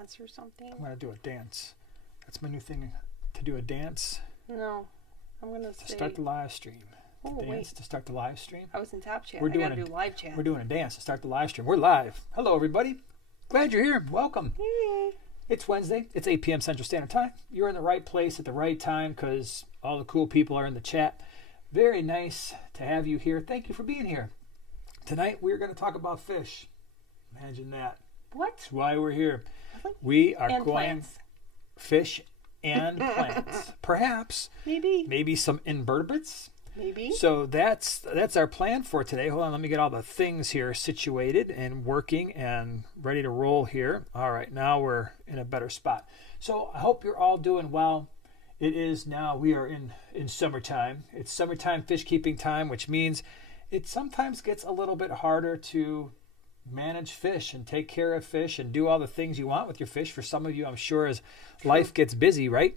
dance or something? I'm going to do a dance. That's my new thing, to do a dance. No. I'm going to say... To start the live stream. Oh, dance wait. To start the live stream. I was in Top Chat. We're doing I got to do live chat. We're doing a dance to start the live stream. We're live. Hello, everybody. Glad you're here. Welcome. Hey. It's Wednesday. It's 8 p.m. Central Standard Time. You're in the right place at the right time because all the cool people are in the chat. Very nice to have you here. Thank you for being here. Tonight, we're going to talk about fish. Imagine that. What? That's why we're here. Really? We are and going plants. Fish and plants. Perhaps. Maybe some invertebrates. Maybe. So that's our plan for today. Hold on, let me get all the things here situated and working and ready to roll here. All right, now we're in a better spot. So I hope you're all doing well. It is now, we are in summertime. It's summertime fish keeping time, which means it sometimes gets a little bit harder to manage fish and take care of fish and do all the things you want with your fish. For some of you, I'm sure, as life gets busy, right?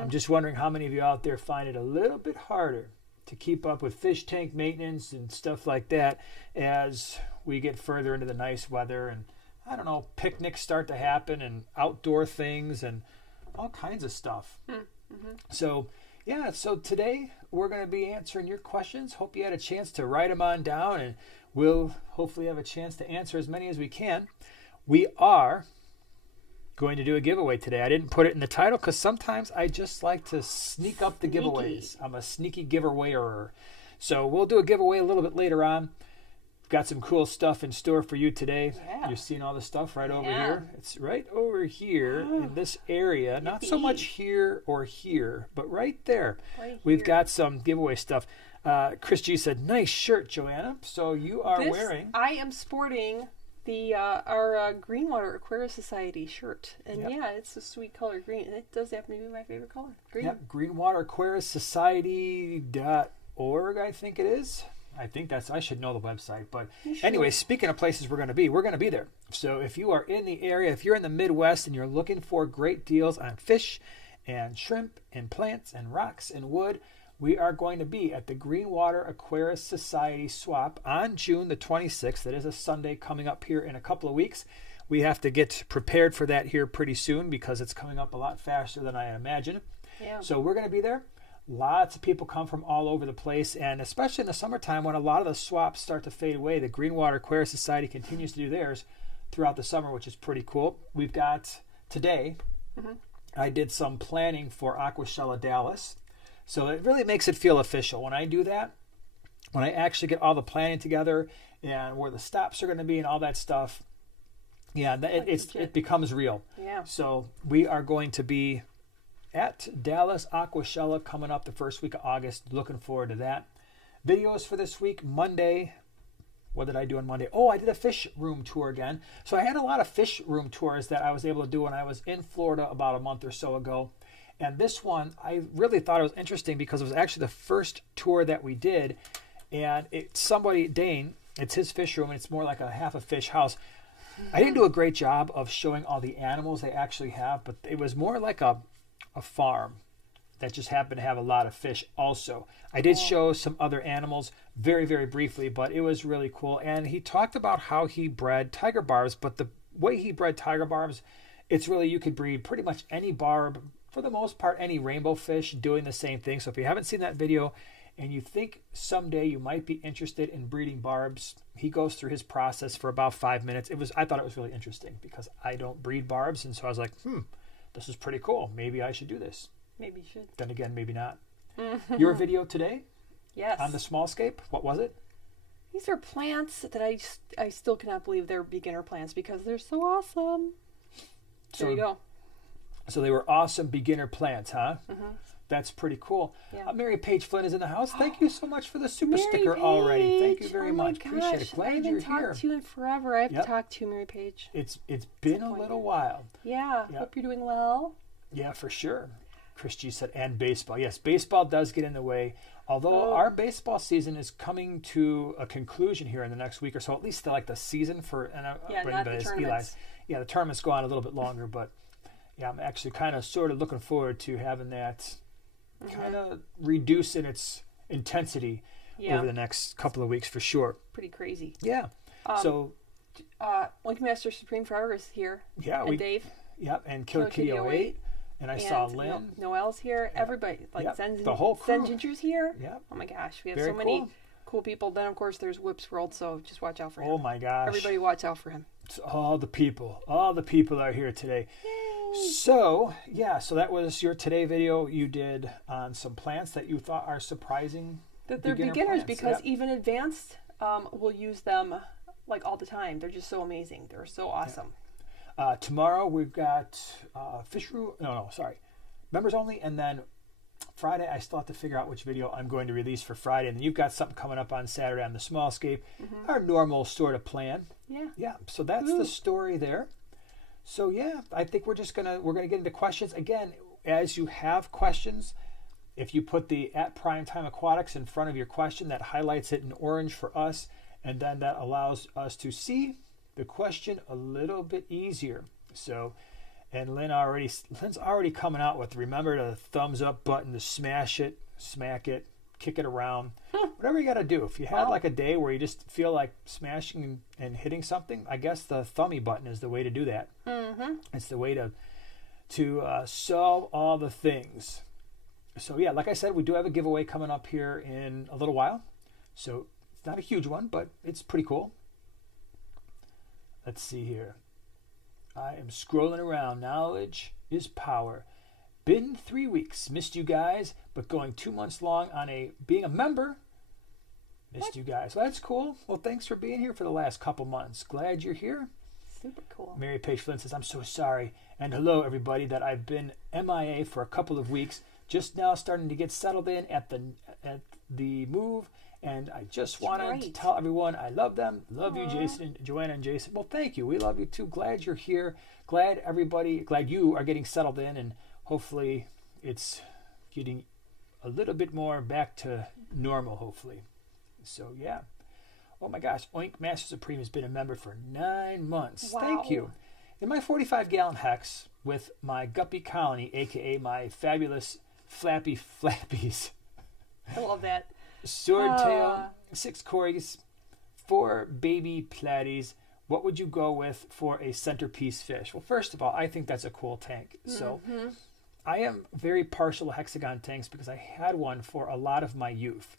I'm just wondering how many of you out there find it a little bit harder to keep up with fish tank maintenance and stuff like that as we get further into the nice weather and, I don't know, picnics start to happen and outdoor things and all kinds of stuff. So, yeah, so today we're going to be answering your questions. Hope you had a chance to write them on down, and we'll hopefully have a chance to answer as many as we can. We are going to do a giveaway today. I didn't put it in the title because sometimes I just like to sneak up the giveaways. I'm a sneaky giveawayer. So we'll do a giveaway a little bit later on. Got some cool stuff in store for you today. Yeah. You're seeing all the stuff right over here. It's right over here in this area. Not so much here or here, but right there. We've got some giveaway stuff. Chris G said, "Nice shirt, Joanna." So you are wearing... I am sporting the our Greenwater Aquarium Society shirt. And yeah, it's a sweet color green. And it does happen to be my favorite color. Green. Yep, Greenwater Aquarium Society.org, I think it is. I think I should know the website. But anyway, speaking of places we're going to be there. So if you are in the area, if you're in the Midwest and you're looking for great deals on fish and shrimp and plants and rocks and wood, we are going to be at the Greenwater Aquarium Society swap on June the 26th. That is a Sunday coming up here in a couple of weeks. We have to get prepared for that here pretty soon because it's coming up a lot faster than I imagine. Yeah. So we're going to be there. Lots of people come from all over the place, and especially in the summertime when a lot of the swaps start to fade away, the Greenwater Aquarium Society continues to do theirs throughout the summer, which is pretty cool. We've got today, I did some planning for Aquashella Dallas, so it really makes it feel official. When I do that, when I actually get all the planning together and where the stops are going to be and all that stuff, yeah, it becomes real. Yeah. So we are going to be at Dallas Aquashella coming up the first week of August. Looking forward to that. Videos for this week, Monday. What did I do on Monday? Oh, I did a fish room tour again. So I had a lot of fish room tours that I was able to do when I was in Florida about a month or so ago. And this one, I really thought it was interesting because it was actually the first tour that we did. And Dane, it's his fish room, and it's more like a half a fish house. I didn't do a great job of showing all the animals they actually have, but it was more like a farm that just happened to have a lot of fish also. I did show some other animals very, very briefly, but it was really cool. And he talked about how he bred tiger barbs, but the way he bred tiger barbs, it's really, you could breed pretty much any barb, for the most part, any rainbow fish doing the same thing. So if you haven't seen that video and you think someday you might be interested in breeding barbs, he goes through his process for about 5 minutes. I thought it was really interesting because I don't breed barbs, and so I was like, this is pretty cool. Maybe I should do this. Maybe you should. Then again, maybe not. Your video today? Yes. On the small scape? What was it? These are plants that I still cannot believe they're beginner plants because they're so awesome. There you go. So they were awesome beginner plants, huh? That's pretty cool. Yeah. Mary Paige Flynn is in the house. Thank you so much for the super Mary sticker Paige. already. Thank you very much. Gosh. Appreciate it. Glad you're here. I haven't talked to you in forever. I have to talk to you, Mary Paige. It's been a little while. Yeah. Yep. Hope you're doing well. Yeah, for sure. Chris G said, and baseball. Yes, baseball does get in the way. Although our baseball season is coming to a conclusion here in the next week or so, at least the season for not the tournaments. Yeah, the tournaments go on a little bit longer, but yeah, I'm actually kind of sort of looking forward to having that kind of reduce in its intensity over the next couple of weeks for sure. Pretty crazy. Yeah. So Link Master Supreme Forever is here. Yeah, and Dave. Yep, and Killer Kitty 08. And I saw Lynn. Noelle's here. Everybody, like the whole crew. Zen Ginger's here. Yep. Oh my gosh, we have Very so many cool people. Then of course there's Whip's World, so just watch out for him. Oh my gosh. Everybody watch out for him. It's all the people are here today. Yay. So so that was your today video you did on some plants that you thought are surprising. That they're beginners because even advanced will use them like all the time. They're just so amazing. They're so awesome. Tomorrow we've got members only, and then Friday I still have to figure out which video I'm going to release for Friday, and then you've got something coming up on Saturday on the small scape, our normal sort of plan. So that's the story there. So I think we're gonna get into questions again. As you have questions, if you put the @Primetime Aquatics in front of your question, that highlights it in orange for us, and then that allows us to see the question a little bit easier. So, and Lynn's already coming out with, remember the thumbs up button to smash it, smack it, kick it around, whatever you got to do. If you had like a day where you just feel like smashing and hitting something, I guess the thummy button is the way to do that. It's the way to solve all the things. So like I said, we do have a giveaway coming up here in a little while. So it's not a huge one, but it's pretty cool. Let's see here. I am scrolling around. Knowledge is power. Been 3 weeks. Missed you guys, but going 2 months long on being a member. Missed you guys. Well, that's cool. Well, thanks for being here for the last couple months. Glad you're here. Super cool. Mary Page Flynn says, I'm so sorry. And hello, everybody, that I've been MIA for a couple of weeks. Just now starting to get settled in at the move. And I just wanted to tell everyone I love them. Love you, Jason, Joanna, and Jason. Well, thank you. We love you too. Glad you're here. Glad you are getting settled in, and hopefully it's getting a little bit more back to normal, hopefully. So, oh my gosh. Oink Master Supreme has been a member for 9 months. Wow. Thank you. In my 45-gallon hex with my Guppy colony, a.k.a. my fabulous flappy flappies. I love that. Swordtail, 6 Corys, 4 baby platies. What would you go with for a centerpiece fish? Well, first of all, I think that's a cool tank. So I am very partial to hexagon tanks because I had one for a lot of my youth.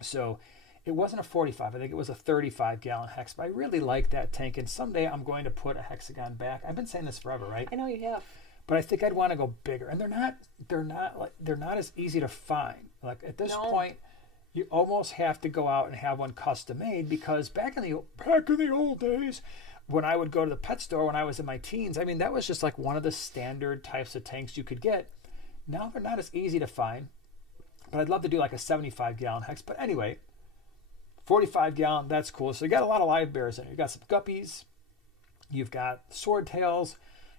So it wasn't a 45. I think it was a 35-gallon hex. But I really like that tank, and someday I'm going to put a hexagon back. I've been saying this forever, right? I know you have. But I think I'd want to go bigger, and they're not as easy to find. Like at this point, you almost have to go out and have one custom made, because back in the old days, when I would go to the pet store when I was in my teens, I mean, that was just like one of the standard types of tanks you could get. Now they're not as easy to find, but I'd love to do like a 75-gallon hex. But anyway, 45-gallon, that's cool. So you got a lot of live bears in it. You've got some guppies, you've got swordtails,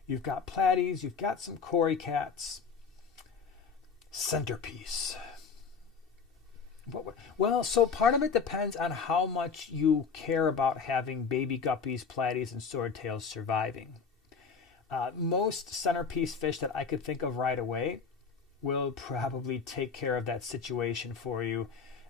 you've got platies, you've got some Cory cats. Centerpiece. Well, so part of it depends on how much you care about having baby guppies, platies, and swordtails surviving. Most centerpiece fish that I could think of right away will probably take care of that situation for you,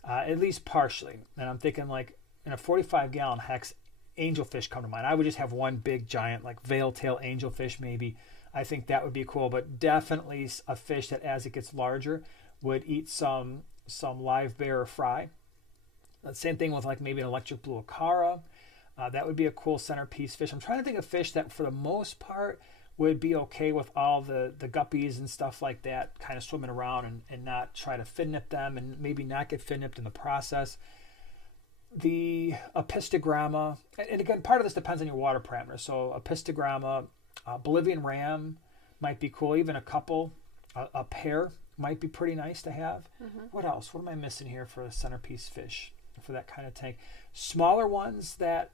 at least partially. And I'm thinking like in a 45-gallon hex, angelfish come to mind. I would just have one big giant like veil tail angelfish maybe. I think that would be cool, but definitely a fish that as it gets larger would eat some live bear or fry. Same thing with like maybe an electric blue acara. That would be a cool centerpiece fish. I'm trying to think of fish that for the most part would be okay with all the guppies and stuff like that kind of swimming around and not try to fin nip them and maybe not get fin nipped in the process. The apistogramma, and again, part of this depends on your water parameters. So apistogramma, Bolivian ram might be cool. Even a couple, a pair might be pretty nice to have. What else? What am I missing here for a centerpiece fish for that kind of tank? Smaller ones that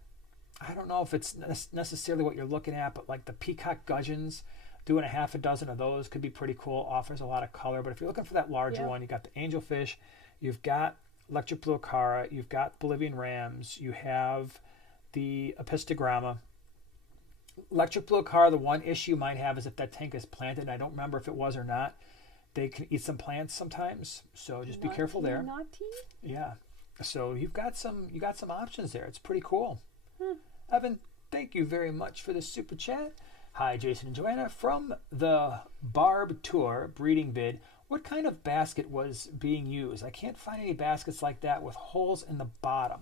I don't know if it's necessarily what you're looking at, but like the peacock gudgeons, doing a half a dozen of those could be pretty cool. Offers a lot of color. But if you're looking for that larger one, you got the angelfish, you've got electric blue acara, you've got Bolivian rams, you have the apistogramma. Electric blue acara, the one issue you might have is if that tank is planted, and I don't remember if it was or not, they can eat some plants sometimes, so just be careful there. Naughty. Yeah, so you got some options there. It's pretty cool. Evan, thank you very much for the super chat. Hi, Jason and Joanna. From the Barb Tour breeding vid, what kind of basket was being used? I can't find any baskets like that with holes in the bottom.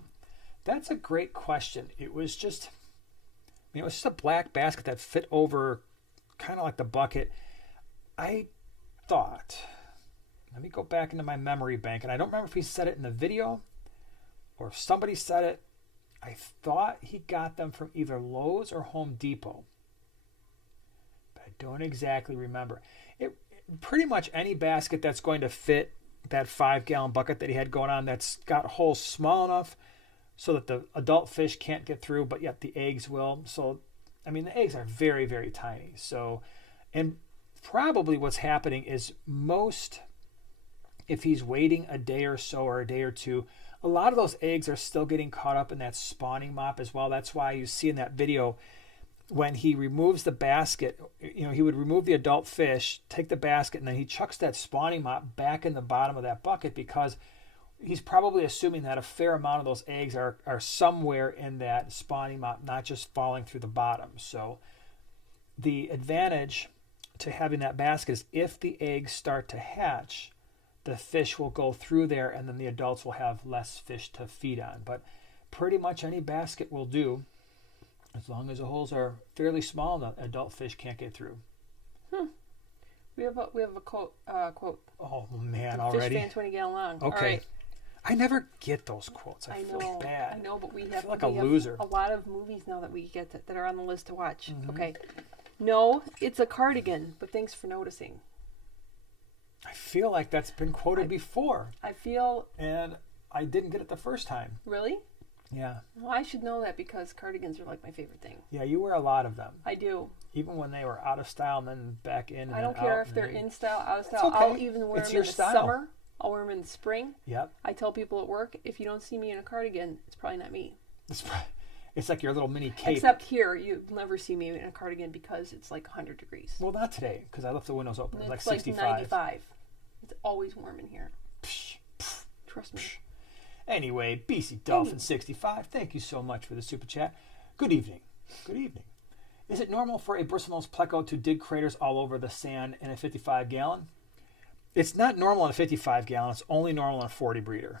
That's a great question. It was just a black basket that fit over kind of like the bucket. I thought, let me go back into my memory bank, and I don't remember if he said it in the video or if somebody said it. I thought he got them from either Lowe's or Home Depot, but I don't exactly remember. Pretty much any basket that's going to fit that 5-gallon bucket that he had going on, that's got holes small enough so that the adult fish can't get through, but yet the eggs will. So, I mean, the eggs are very, very tiny. So, and probably what's happening is if he's waiting a day or so or a day or two, a lot of those eggs are still getting caught up in that spawning mop as well. That's why you see in that video when he removes the basket, he would remove the adult fish, take the basket, and then he chucks that spawning mop back in the bottom of that bucket because he's probably assuming that a fair amount of those eggs are somewhere in that spawning mop, not just falling through the bottom. So the advantage to having that basket is if the eggs start to hatch, the fish will go through there and then the adults will have less fish to feed on. But pretty much any basket will do, as long as the holes are fairly small, the adult fish can't get through. We have a quote. Oh man, already? Fish fan 20 gallon long. Okay. All right. I never get those quotes. I feel bad. I know, but we I have feel like a loser. A lot of movies now that we get that are on the list to watch. Mm-hmm. Okay. No, it's a cardigan, but thanks for noticing. I feel like that's been quoted before. And I didn't get it the first time. Really? Yeah. Well, I should know that because cardigans are like my favorite thing. Yeah, you wear a lot of them. I do. Even when they were out of style and then back in. I don't care if they're in style, out of style. Okay. I'll even wear them in the summer. I'll wear them in the spring. Yep. I tell people at work, if you don't see me in a cardigan, it's probably not me. It's like your little mini cape. Except here, you never see me in a cardigan because it's like 100 degrees. Well, not today because I left the windows open. It's like 65. 95. It's always warm in here. Trust me. Anyway, BC Dolphin 65, thank you so much for the super chat. Good evening. Good evening. Is it normal for a bristlenose pleco to dig craters all over the sand in a 55-gallon? It's not normal in a 55-gallon. It's only normal in a 40 breeder.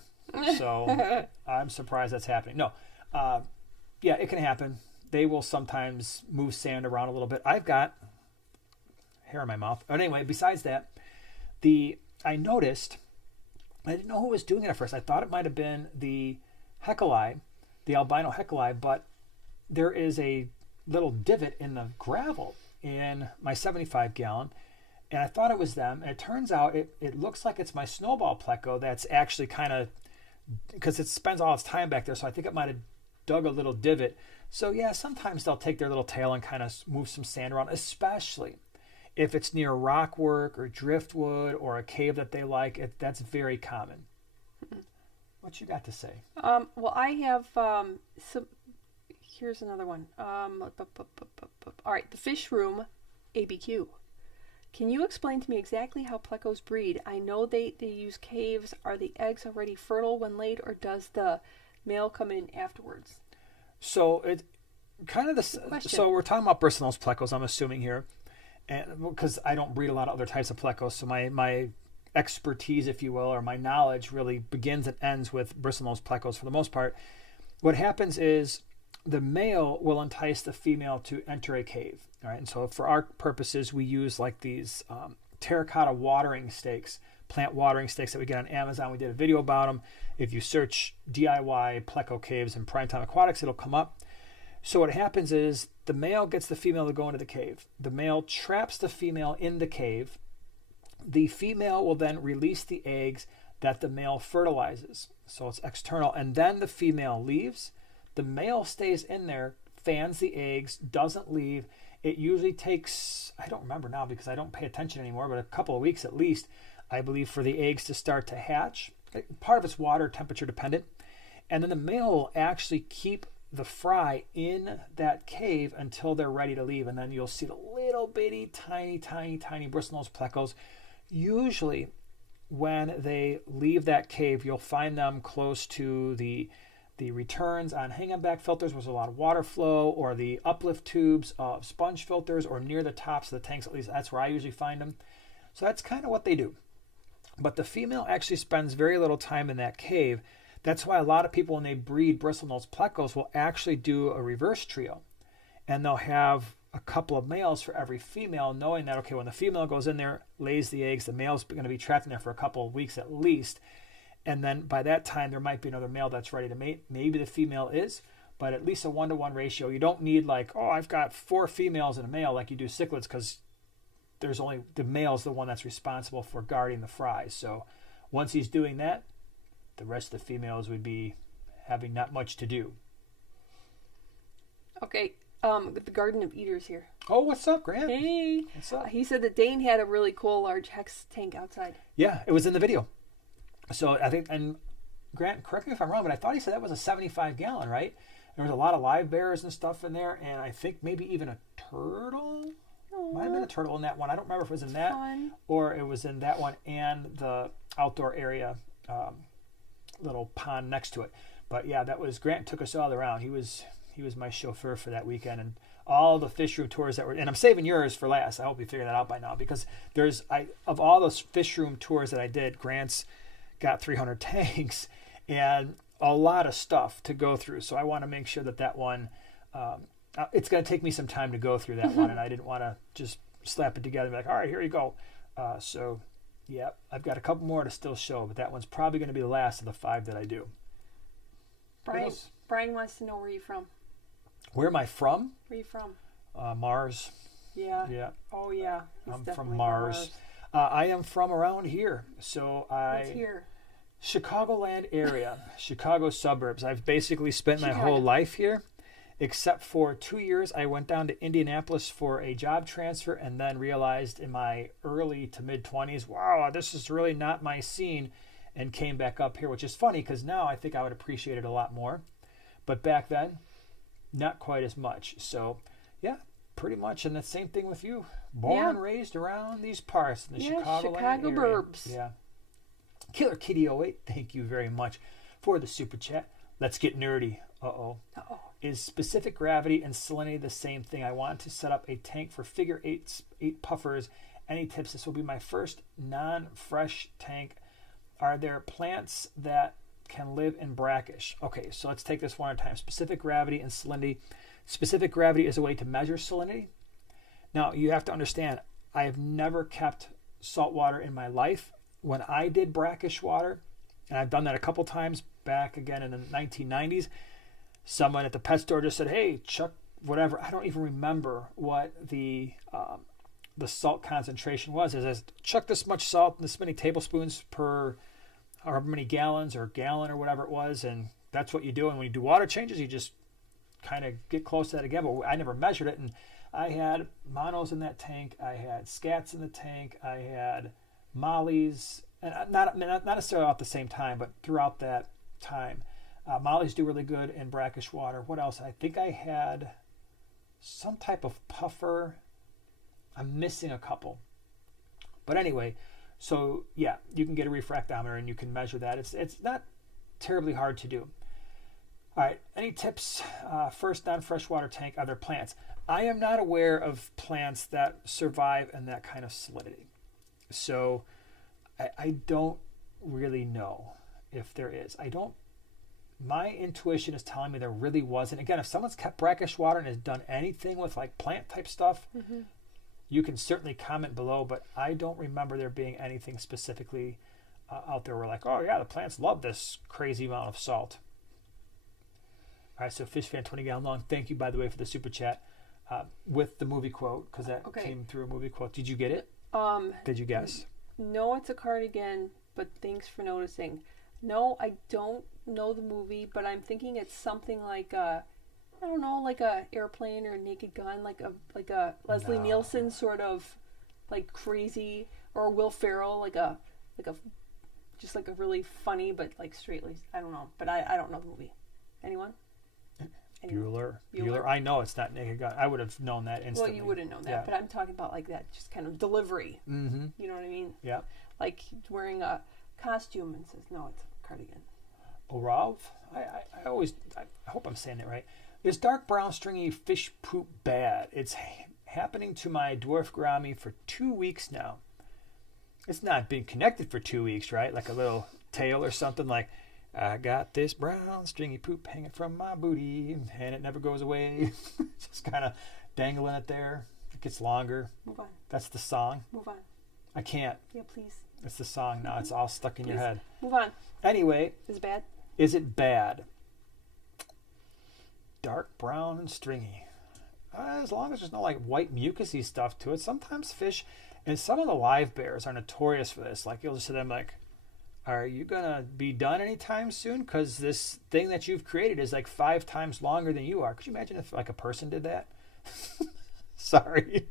So I'm surprised that's happening. No. Yeah, it can happen. They will sometimes move sand around a little bit. I've got hair in my mouth. But anyway, besides that, I noticed, I didn't know who was doing it at first. I thought it might have been the Heckelei, the albino Heckelei, but there is a little divot in the gravel in my 75-gallon, and I thought it was them. And it turns out it looks like it's my snowball pleco that's actually kind of, because it spends all its time back there, so I think it might have dug a little divot. So yeah, sometimes they'll take their little tail and kind of move some sand around, especially if it's near rock work or driftwood or a cave that they like. That's very common. What you got to say? Well, I have some. Here's another one. All right, the fish room, ABQ. Can you explain to me exactly how plecos breed? I know they use caves. Are the eggs already fertile when laid, or does the male come in afterwards? So it kind of so we're talking about bristlenose plecos, I'm assuming here, and because I don't breed a lot of other types of plecos, so my expertise, if you will, or my knowledge really begins and ends with bristlenose plecos for the most part. What happens is the male will entice the female to enter a cave. All right, and so for our purposes, we use like these terracotta watering stakes, plant watering stakes that we get on Amazon. We did a video about them. If you search DIY pleco caves in Primetime Aquatics, it'll come up. So what happens is the male gets the female to go into the cave. The male traps the female in the cave. The female will then release the eggs that the male fertilizes. So it's external. And then the female leaves. The male stays in there, fans the eggs, doesn't leave. It usually takes, I don't remember now because I don't pay attention anymore, but a couple of weeks at least, I believe, for the eggs to start to hatch. Part of it's water temperature dependent. And then the male will actually keep the fry in that cave until they're ready to leave. And then you'll see the little bitty, tiny bristlenose plecos. Usually when they leave that cave, you'll find them close to the the returns on hang-on-back filters was a lot of water flow, or the uplift tubes of sponge filters, or near the tops of the tanks. At least that's where I usually find them. So that's kind of what they do. But the female actually spends very little time in that cave. That's why a lot of people, when they breed bristlenose plecos, will actually do a reverse trio. And they'll have a couple of males for every female, knowing that, okay, when the female goes in there, lays the eggs, the male's going to be trapped in there for a couple of weeks at least. And then by that time, there might be another male that's ready to mate. Maybe the female is, but at least a 1-to-1 ratio. You don't need like, oh, I've got 4 females and a male like you do cichlids, because there's only the male's the one that's responsible for guarding the fries. So once he's doing that, the rest of the females would be having not much to do. Okay, the Garden of Eaters here. Oh, what's up, Grant? Hey. What's up? He said that Dane had a really cool large hex tank outside. Yeah, it was in the video. So I think, and Grant, correct me if I'm wrong, but I thought he said that was a 75 gallon, right? There was a lot of live bears and stuff in there, and I think maybe even a turtle. Might have been a turtle in that one. I don't remember if it was in that or it was in that one and the outdoor area, little pond next to it. But yeah, that was, Grant took us all around. He was my chauffeur for that weekend, and all the fish room tours that were, and I'm saving yours for last. I hope you figured that out by now, because of all those fish room tours that I did, Grant's got 300 tanks and a lot of stuff to go through. So I want to make sure that one, it's going to take me some time to go through that one, and I didn't want to just slap it together and be like, all right, here you go. So yeah, I've got a couple more to still show, but that one's probably going to be the last of the 5 that I do. Brian wants to know where you're from. Where am I from? Where are you from? Mars. Yeah. Yeah. Oh yeah. I'm from Mars. I am from around here. So What's here? Chicagoland area, Chicago suburbs. I've basically spent my whole life here, except for 2 years. I went down to Indianapolis for a job transfer, and then realized in my early to mid 20s, wow, this is really not my scene, and came back up here, which is funny because now I think I would appreciate it a lot more. But back then, not quite as much. So yeah, pretty much. And the same thing with you. Born and raised around these parts in the Chicago area. burbs. Yeah. Killer Kitty 08, thank you very much for the super chat. Let's get nerdy. Is specific gravity and salinity the same thing? I want to set up a tank for figure 8 puffers. Any tips? This will be my first non-fresh tank. Are there plants that can live in brackish? Okay, so let's take this one at a time. Specific gravity and salinity. Specific gravity is a way to measure salinity. Now, you have to understand, I have never kept salt water in my life. When I did brackish water, and I've done that a couple times back again in the 1990s, someone at the pet store just said, hey, chuck whatever. I don't even remember what the salt concentration was. It says, chuck this much salt, this many tablespoons per however many gallons or gallon or whatever it was, and that's what you do. And when you do water changes, you just kind of get close to that again. But I never measured it, and I had monos in that tank. I had scats in the tank. I had mollies, and not necessarily at the same time, but throughout that time. Mollies do really good in brackish water. What else? I think I had some type of puffer. I'm missing a couple. But anyway, so yeah, you can get a refractometer and you can measure that. It's not terribly hard to do. All right, any tips? First, non-freshwater tank, other plants. I am not aware of plants that survive in that kind of salinity. So I don't really know if there is. My intuition is telling me there really wasn't. Again, if someone's kept brackish water and has done anything with like plant type stuff, you can certainly comment below, but I don't remember there being anything specifically out there where like, oh yeah, the plants love this crazy amount of salt. All right, so Fish Fan 20 gallon long, thank you, by the way, for the super chat with the movie quote, because that came through a movie quote. Did you get it? Did you guess? No, it's a cardigan, but thanks for noticing. No, I don't know the movie, but I'm thinking it's something like I don't know, like a airplane or a Naked Gun, like a Leslie Nielsen sort of like crazy, or Will Ferrell, like a just like a really funny but like straightly. I don't know, but I don't know the movie. Anyone? Bueller. I know it's not Naked Gun. I would have known that instantly. Well, you would have known that, but I'm talking about like that just kind of delivery. Mm-hmm. You know what I mean? Yeah. Like wearing a costume and says, no, it's a cardigan. Orav. I always, I hope I'm saying it right. Is dark brown stringy fish poop bad? It's happening to my dwarf Gourami for 2 weeks now. It's not been connected for 2 weeks, right? Like a little tail or something like, I got this brown stringy poop hanging from my booty and it never goes away. Just kind of dangling it there. It gets longer. Move on. That's the song. Move on. I can't. Yeah, please. It's the song now. It's all stuck in your head. Move on. Anyway. Is it bad? Is it bad? Dark brown and stringy. As long as there's no like white mucusy stuff to it. Sometimes fish, and some of the live bears are notorious for this. Like you'll just say to them like, are you going to be done anytime soon? Because this thing that you've created is like 5 times longer than you are. Could you imagine if like a person did that? Sorry.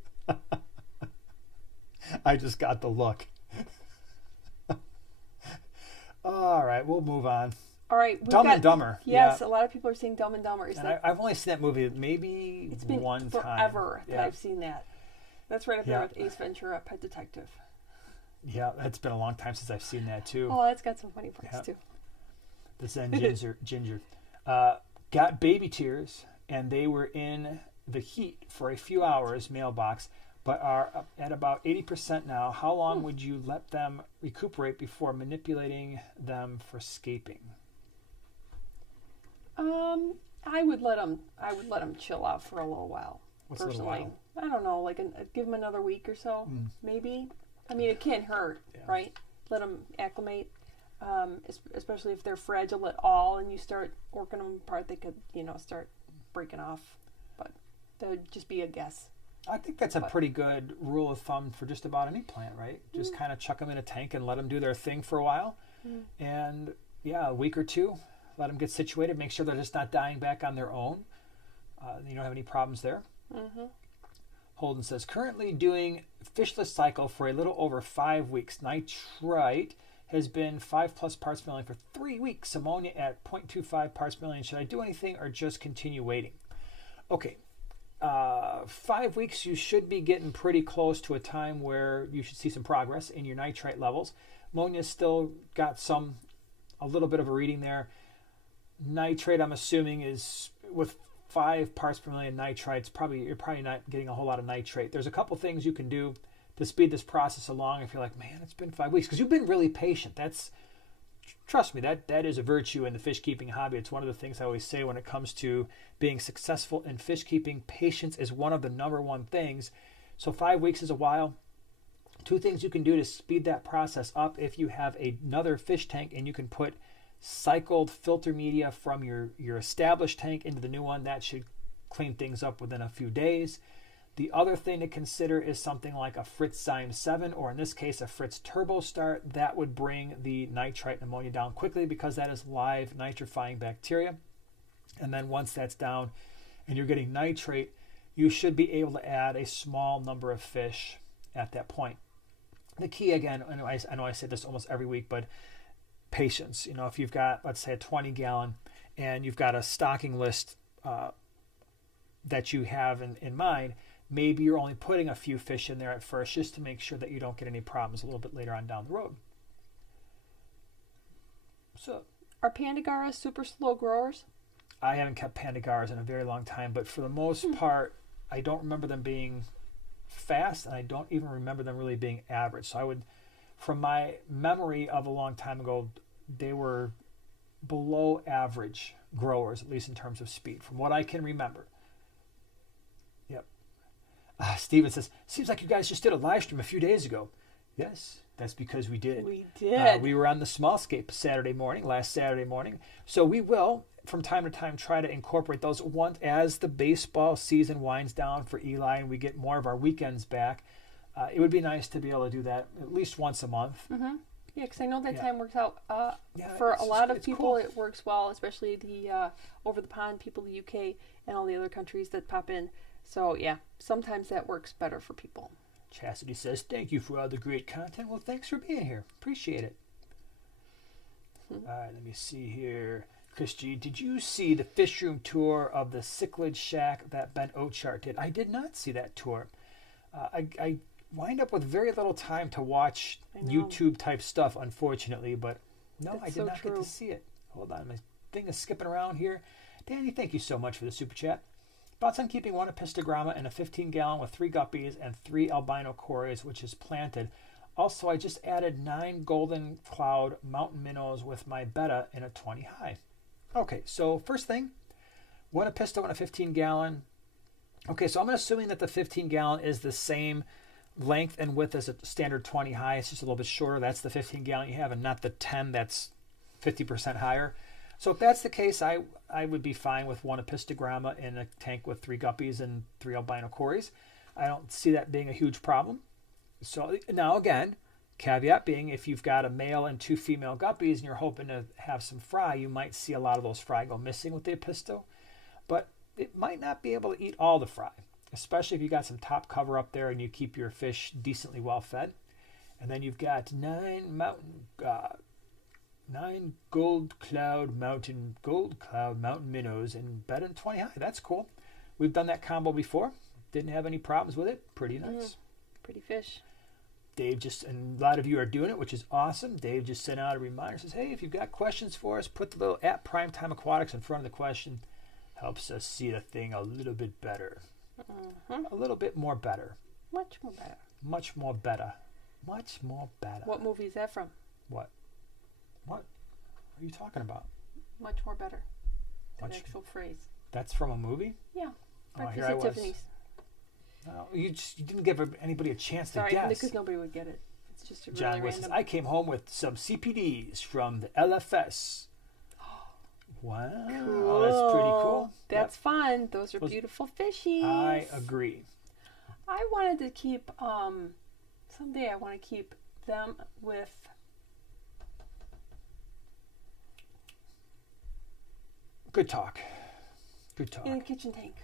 I just got the look. All right, we'll move on. All right. Dumb and Dumber. Yes, yeah. a lot of people are saying Dumb and Dumber. I've only seen that movie maybe it's been one time. forever that I've seen that. That's right up there with Ace Ventura, Pet Detective. Yeah, it's been a long time since I've seen that too. Oh, that's got some funny parts too. The Zen Ginger. Got baby tears, and they were in the heat for a few hours, mailbox, but are up at about 80% now. How long would you let them recuperate before manipulating them for scaping? I would let them chill out for a little while. What's a little while? I don't know, like give them another week or so, maybe. I mean, it can't hurt, right? Let them acclimate, especially if they're fragile at all, and you start working them apart, they could, start breaking off. But that would just be a guess. I think that's a pretty good rule of thumb for just about any plant, right? Just kind of chuck them in a tank and let them do their thing for a while. And a week or two, let them get situated, make sure they're just not dying back on their own. You don't have any problems there. Holden says, currently doing fishless cycle for a little over 5 weeks. Nitrite has been 5+ parts per million for 3 weeks. Ammonia at 0.25 parts per million. Should I do anything or just continue waiting? Okay. 5 weeks, you should be getting pretty close to a time where you should see some progress in your nitrite levels. Ammonia's still got a little bit of a reading there. Nitrate, I'm assuming, is with 5 parts per million nitrites, you're probably not getting a whole lot of nitrate. There's a couple things you can do to speed this process along if you're like, man, it's been 5 weeks, because you've been really patient. Trust me, that is a virtue in the fish keeping hobby. It's one of the things I always say when it comes to being successful in fish keeping. Patience is one of the number one things. So 5 weeks is a while. 2 things you can do to speed that process up: if you have another fish tank and you can put cycled filter media from your established tank into the new one, that should clean things up within a few days. The other thing to consider is something like a Fritz Zyme 7, or in this case a Fritz Turbo Start. That would bring the nitrite and ammonia down quickly because that is live nitrifying bacteria. And then once that's down and you're getting nitrate, you should be able to add a small number of fish at that point. The key, again, I know I say this almost every week, but patience. If you've got, let's say, a 20-gallon and you've got a stocking list that you have in mind, maybe you're only putting a few fish in there at first just to make sure that you don't get any problems a little bit later on down the road. So, are Pandagaras super slow growers? I haven't kept Pandagaras in a very long time, but for the most part, I don't remember them being fast, and I don't even remember them really being average. So I would, from my memory of a long time ago, they were below average growers, at least in terms of speed, from what I can remember. Yep. Steven says, seems like you guys just did a live stream a few days ago. Yes, that's because we did. We did. We were on the Smallscape last Saturday morning. So we will, from time to time, try to incorporate those as the baseball season winds down for Eli and we get more of our weekends back. It would be nice to be able to do that at least once a month. Yeah, because I know that time works out. For a lot of people, cool. It works well, especially the over the pond people, the UK and all the other countries that pop in. So yeah, sometimes that works better for people. Chastity says, thank you for all the great content. Well, thanks for being here. Appreciate it. All right, let me see here. Chris G, did you see the fish room tour of the cichlid shack that Ben Ochart did? I did not see that tour. I wind up with very little time to watch YouTube type stuff, unfortunately, but no, I did not get to see it. Hold on, my thing is skipping around here. Danny, thank you so much for the super chat. Thoughts on keeping one apistogramma in a 15-gallon with 3 guppies and 3 albino cories, which is planted. Also, I just added 9 golden cloud mountain minnows with my betta in a 20 high. Okay, so first thing, one apisto in a 15-gallon. Okay, so I'm assuming that the 15-gallon is the same length and width as a standard 20 high. It's just a little bit shorter. That's the 15-gallon you have, and not the 10 that's 50% higher. So if that's the case, I would be fine with one apistogramma in a tank with 3 guppies and 3 albino cories. I don't see that being a huge problem. So now again, caveat being, if you've got a male and 2 female guppies and you're hoping to have some fry, you might see a lot of those fry go missing with the apisto. But it might not be able to eat all the fry, especially if you got some top cover up there and you keep your fish decently well fed. And then you've got 9 gold cloud mountain minnows and betta and 20 high. That's cool. We've done that combo before. Didn't have any problems with it. Pretty nice. Pretty fish. Dave and a lot of you are doing it, which is awesome. Dave just sent out a reminder. Says, hey, if you've got questions for us, put the little @Primetime Aquatics in front of the question. Helps us see the thing a little bit better. A little bit more better. Much more better. Much more better. Much more better. What movie is that from? What are you talking about? Much more better. It's an actual phrase. That's from a movie? Yeah. Breakfast at Tiffany's. No, you didn't give anybody a chance to guess. Sorry, because nobody would get it. It's just a really John random. says, I came home with some CPDs from the LFS. Wow. Cool. Oh, that's pretty cool. That's fun. Those are beautiful fishies. I agree. I wanted to keep, someday I want to keep them with... Good talk. Good talk. In the kitchen tank.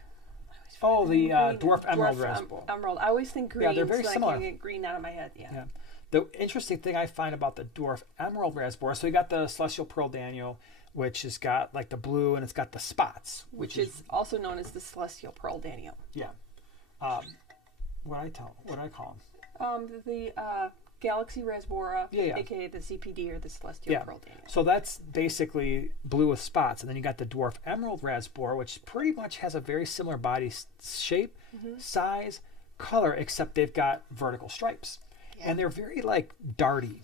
Oh, the dwarf emerald reservoir. Emerald. I always think green. Yeah, they're very similar. I can get green out of my head. Yeah. The interesting thing I find about the dwarf emerald reservoir, so you got the celestial pearl Daniel, which has got like the blue and it's got the spots, which is also known as the celestial pearl Daniel. Yeah. What I call them? The Galaxy Rasbora, aka the CPD or the Celestial Pearl Daniel. So that's basically blue with spots. And then you got the Dwarf Emerald Rasbora, which pretty much has a very similar body shape, size, color, except they've got vertical stripes. Yeah. And they're very like darty.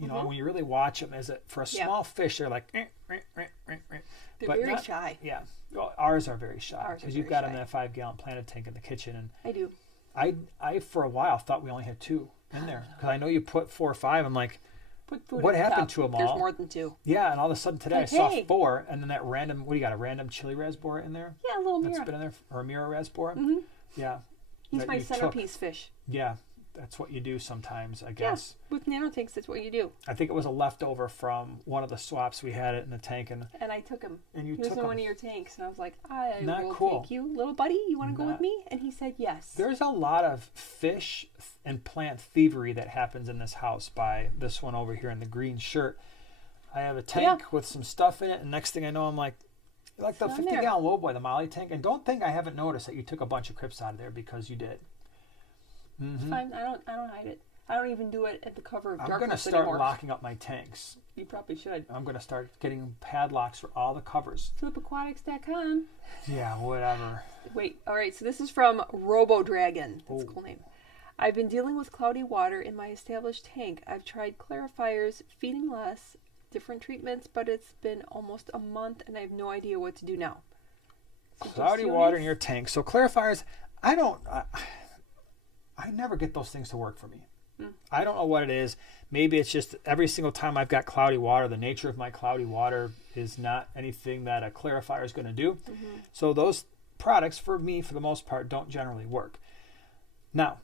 You know, when you really watch them for a small fish, they're like, they're very shy. Yeah. Well, ours are very shy because you've got them in that 5-gallon planted tank in the kitchen. And I do. I for a while thought we only had 2 in there because I know you put 4 or 5. I'm like, what happened to them all? There's more than 2. Yeah, and all of a sudden today I saw 4, and then that random. What do you got? A random chili rasbora in there? Yeah, a little mirror. That's been in there, or a mirror rasbora. Yeah, he's my centerpiece fish. Yeah, that's what you do sometimes, I guess. Yeah, with nano tanks, that's what you do. I think it was a leftover from one of the swaps we had it in the tank, and I took him. And you he took was him. in one of your tanks, and I was like, I Not will cool. take you, little buddy. You want to go with me? And he said yes. There's a lot of fish and plant thievery that happens in this house by this one over here in the green shirt. I have a tank with some stuff in it, and next thing I know, I'm like the 50-gallon lowboy, the Molly tank. And don't think I haven't noticed that you took a bunch of crypts out of there, because you did. It's fine. I don't hide it. I don't even do it at the cover of darkness anymore. I'm going to start locking up my tanks. You probably should. I'm going to start getting padlocks for all the covers. FlipAquatics.com. Yeah, whatever. Wait, all right. So this is from Robo Dragon. That's a cool name. I've been dealing with cloudy water in my established tank. I've tried clarifiers, feeding less, different treatments, but it's been almost a month and I have no idea what to do now. Cloudy water in your tank. So clarifiers, I never get those things to work for me. I don't know what it is. Maybe it's just every single time I've got cloudy water, the nature of my cloudy water is not anything that a clarifier is going to do. So those products, for me, for the most part, don't generally work. Now,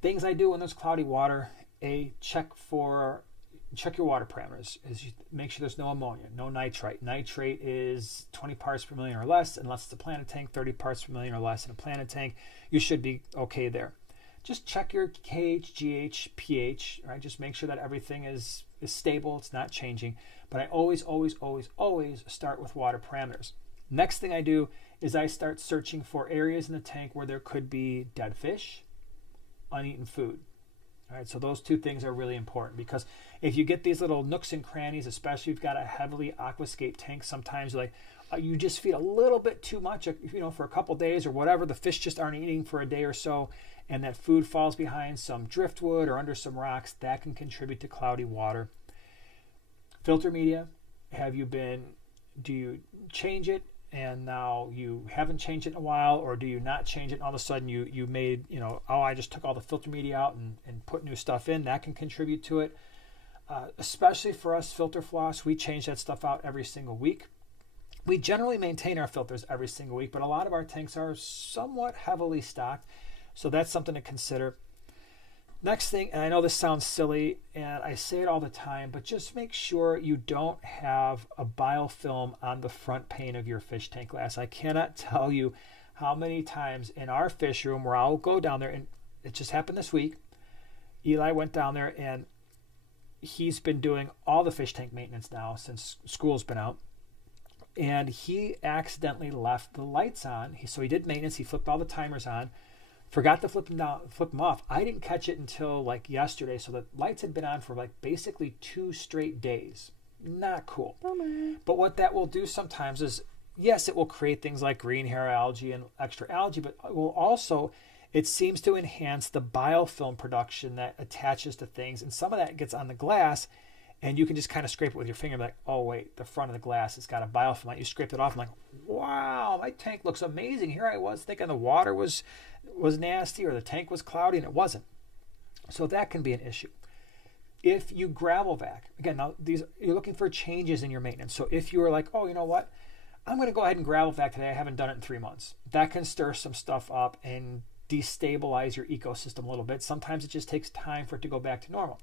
things I do when there's cloudy water, check your water parameters. Is you make sure there's no ammonia, no nitrite. Nitrate is 20 parts per million or less, unless it's a planted tank, 30 parts per million or less in a planted tank. You should be okay there. Just check your KH, GH, pH, right? Just make sure that everything is stable, it's not changing. But I always start with water parameters. Next thing I do is I start searching for areas in the tank where there could be dead fish, uneaten food. All right, so those two things are really important, because if you get these little nooks and crannies, especially if you've got a heavily aquascape tank, sometimes like you just feed a little bit too much, for a couple days or whatever, the fish just aren't eating for a day or so, and that food falls behind some driftwood or under some rocks, that can contribute to cloudy water. Filter media, do you change it and now you haven't changed it in a while, or do you not change it and all of a sudden you made, I just took all the filter media out and put new stuff in? That can contribute to it. Especially for us filter floss, we change that stuff out every single week. We generally maintain our filters every single week, but a lot of our tanks are somewhat heavily stocked, so that's something to consider. Next thing, and I know this sounds silly, and I say it all the time, but just make sure you don't have a biofilm on the front pane of your fish tank glass. I cannot tell you how many times in our fish room where I'll go down there, and it just happened this week, Eli went down there, and he's been doing all the fish tank maintenance now since school's been out, and he accidentally left the lights on. So he did maintenance, he flipped all the timers on, forgot to flip them off. I didn't catch it until like yesterday, so the lights had been on for like basically 2 straight days. Not cool. Bummer. But what that will do sometimes is, yes, it will create things like green hair algae and extra algae, but it seems to enhance the biofilm production that attaches to things, and some of that gets on the glass, and you can just kind of scrape it with your finger and be like, oh wait, the front of the glass has got a biofilm. You scraped it off, I'm like, wow, my tank looks amazing. Here I was thinking the water was nasty or the tank was cloudy, and it wasn't. So that can be an issue. If you gravel vac, again, now you're looking for changes in your maintenance. So if you were like, oh, you know what, I'm going to go ahead and gravel vac today, I haven't done it in 3 months, that can stir some stuff up and destabilize your ecosystem a little bit. Sometimes it just takes time for it to go back to normal.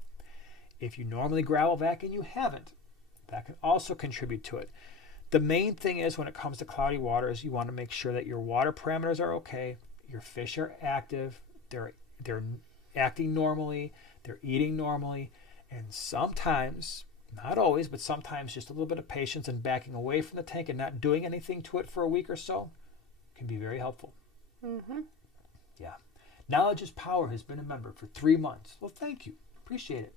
If you normally gravel vac and you haven't, that can also contribute to it. The main thing is, when it comes to cloudy water, is you want to make sure that your water parameters are okay, your fish are active, they're acting normally, they're eating normally, and sometimes, not always, but sometimes just a little bit of patience and backing away from the tank and not doing anything to it for a week or so can be very helpful. Mm-hmm. Yeah. Knowledge is Power has been a member for 3 months. Well, thank you. Appreciate it.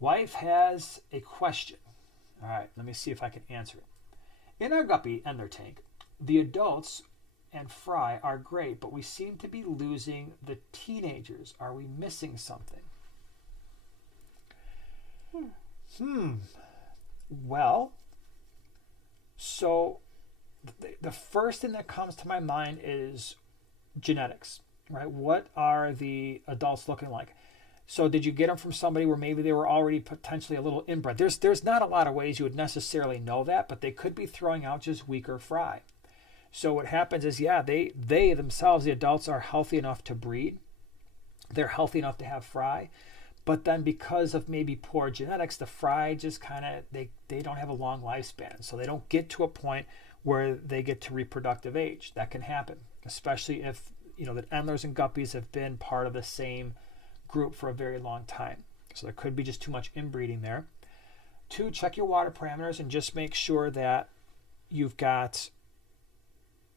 Wife has a question. All right, let me see if I can answer it. In our guppy and their tank, the adults and fry are great, but we seem to be losing the teenagers. Are we missing something? Well, so the first thing that comes to my mind is genetics, right? What are the adults looking like? So did you get them from somebody where maybe they were already potentially a little inbred? There's not a lot of ways you would necessarily know that, but they could be throwing out just weaker fry. So what happens is, they themselves, the adults, are healthy enough to breed. They're healthy enough to have fry. But then because of maybe poor genetics, the fry just kind of, they don't have a long lifespan. So they don't get to a point where they get to reproductive age. That can happen, especially if, the endlers and guppies have been part of the same group for a very long time. So there could be just too much inbreeding there. 2, check your water parameters and just make sure that you've got,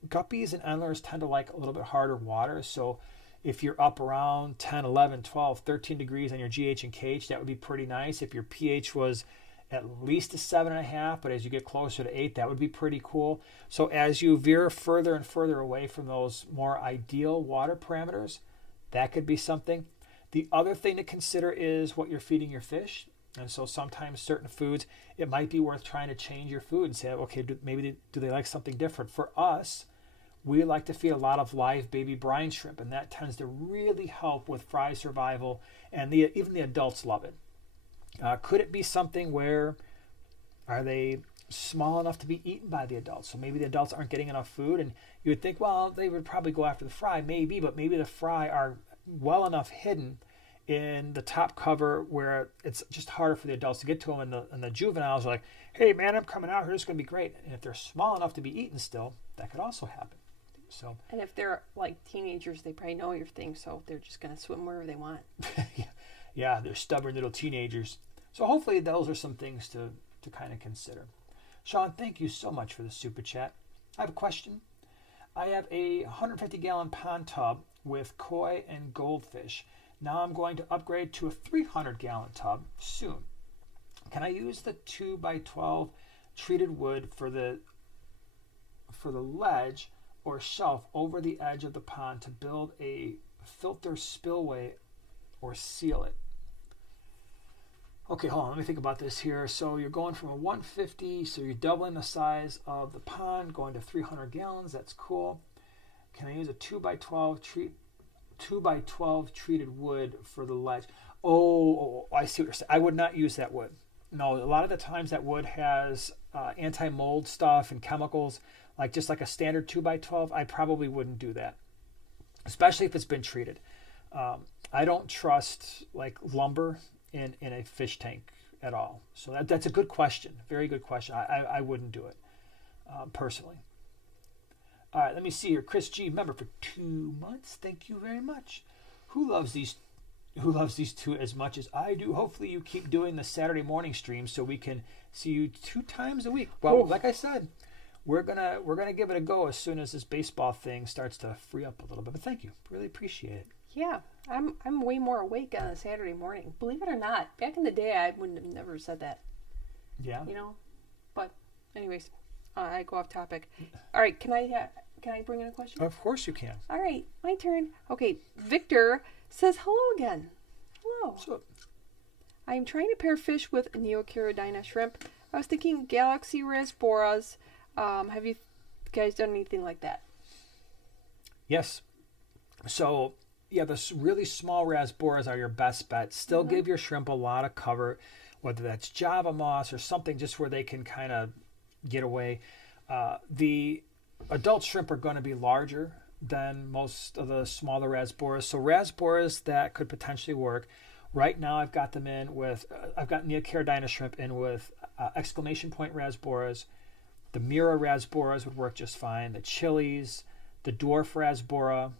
guppies and endlers tend to like a little bit harder water. So if you're up around 10, 11, 12, 13 degrees on your GH and KH, that would be pretty nice. If your pH was at least a 7.5, but as you get closer to 8, that would be pretty cool. So as you veer further and further away from those more ideal water parameters, that could be something. The other thing to consider is what you're feeding your fish. And so sometimes certain foods, it might be worth trying to change your food and say, okay, do they like something different? For us, we like to feed a lot of live baby brine shrimp, and that tends to really help with fry survival, and even the adults love it. Could it be something where, are they small enough to be eaten by the adults? So maybe the adults aren't getting enough food, and you would think, well, they would probably go after the fry, maybe, but maybe the fry are well enough hidden in the top cover where it's just harder for the adults to get to them, and the juveniles are like, hey man, I'm coming out here, it's going to be great. And if they're small enough to be eaten still, that could also happen. So, and if they're like teenagers, they probably know your thing, so they're just going to swim wherever they want. Yeah, they're stubborn little teenagers. So hopefully those are some things to kind of consider. Sean, thank you so much for the super chat. I have a question. I have a 150-gallon pond tub with koi and goldfish. Now I'm going to upgrade to a 300-gallon tub soon. Can I use the 2x12 treated wood for the ledge or shelf over the edge of the pond to build a filter spillway or seal it? Okay, hold on. Let me think about this here. So you're going from a 150, so you're doubling the size of the pond, going to 300 gallons. That's cool. Can I use a 2x12 treated wood for the ledge? Oh, I see what you're saying. I would not use that wood. No, a lot of the times that wood has anti-mold stuff and chemicals, just like a standard 2x12. I probably wouldn't do that, especially if it's been treated. I don't trust lumber in a fish tank at all. So that's a good question. Very good question. I wouldn't do it personally. All right, let me see here. Chris G, member for 2 months. Thank you very much. Who loves these two as much as I do? Hopefully you keep doing the Saturday morning stream so we can see you 2 times a week. Well, like I said, we're gonna give it a go as soon as this baseball thing starts to free up a little bit. But thank you. Really appreciate it. Yeah, I'm way more awake on a Saturday morning. Believe it or not, back in the day, I wouldn't have never said that. Yeah. But anyways, I go off topic. All right, can I bring in a question? Of course you can. All right, my turn. Okay, Victor says hello again. Hello. So, I'm trying to pair fish with Neocaridina shrimp. I was thinking Galaxy Rasboras. Have you guys done anything like that? Yes. So, yeah, the really small Rasboras are your best bet. Still give your shrimp a lot of cover, whether that's Java moss or something just where they can kind of get away. The adult shrimp are going to be larger than most of the smaller Rasboras. So Rasboras that could potentially work. Right now I've got them in with, I've got Neocaridina shrimp in with exclamation point Rasboras. The Mira Rasboras would work just fine. The Chilies, the Dwarf Rasbora,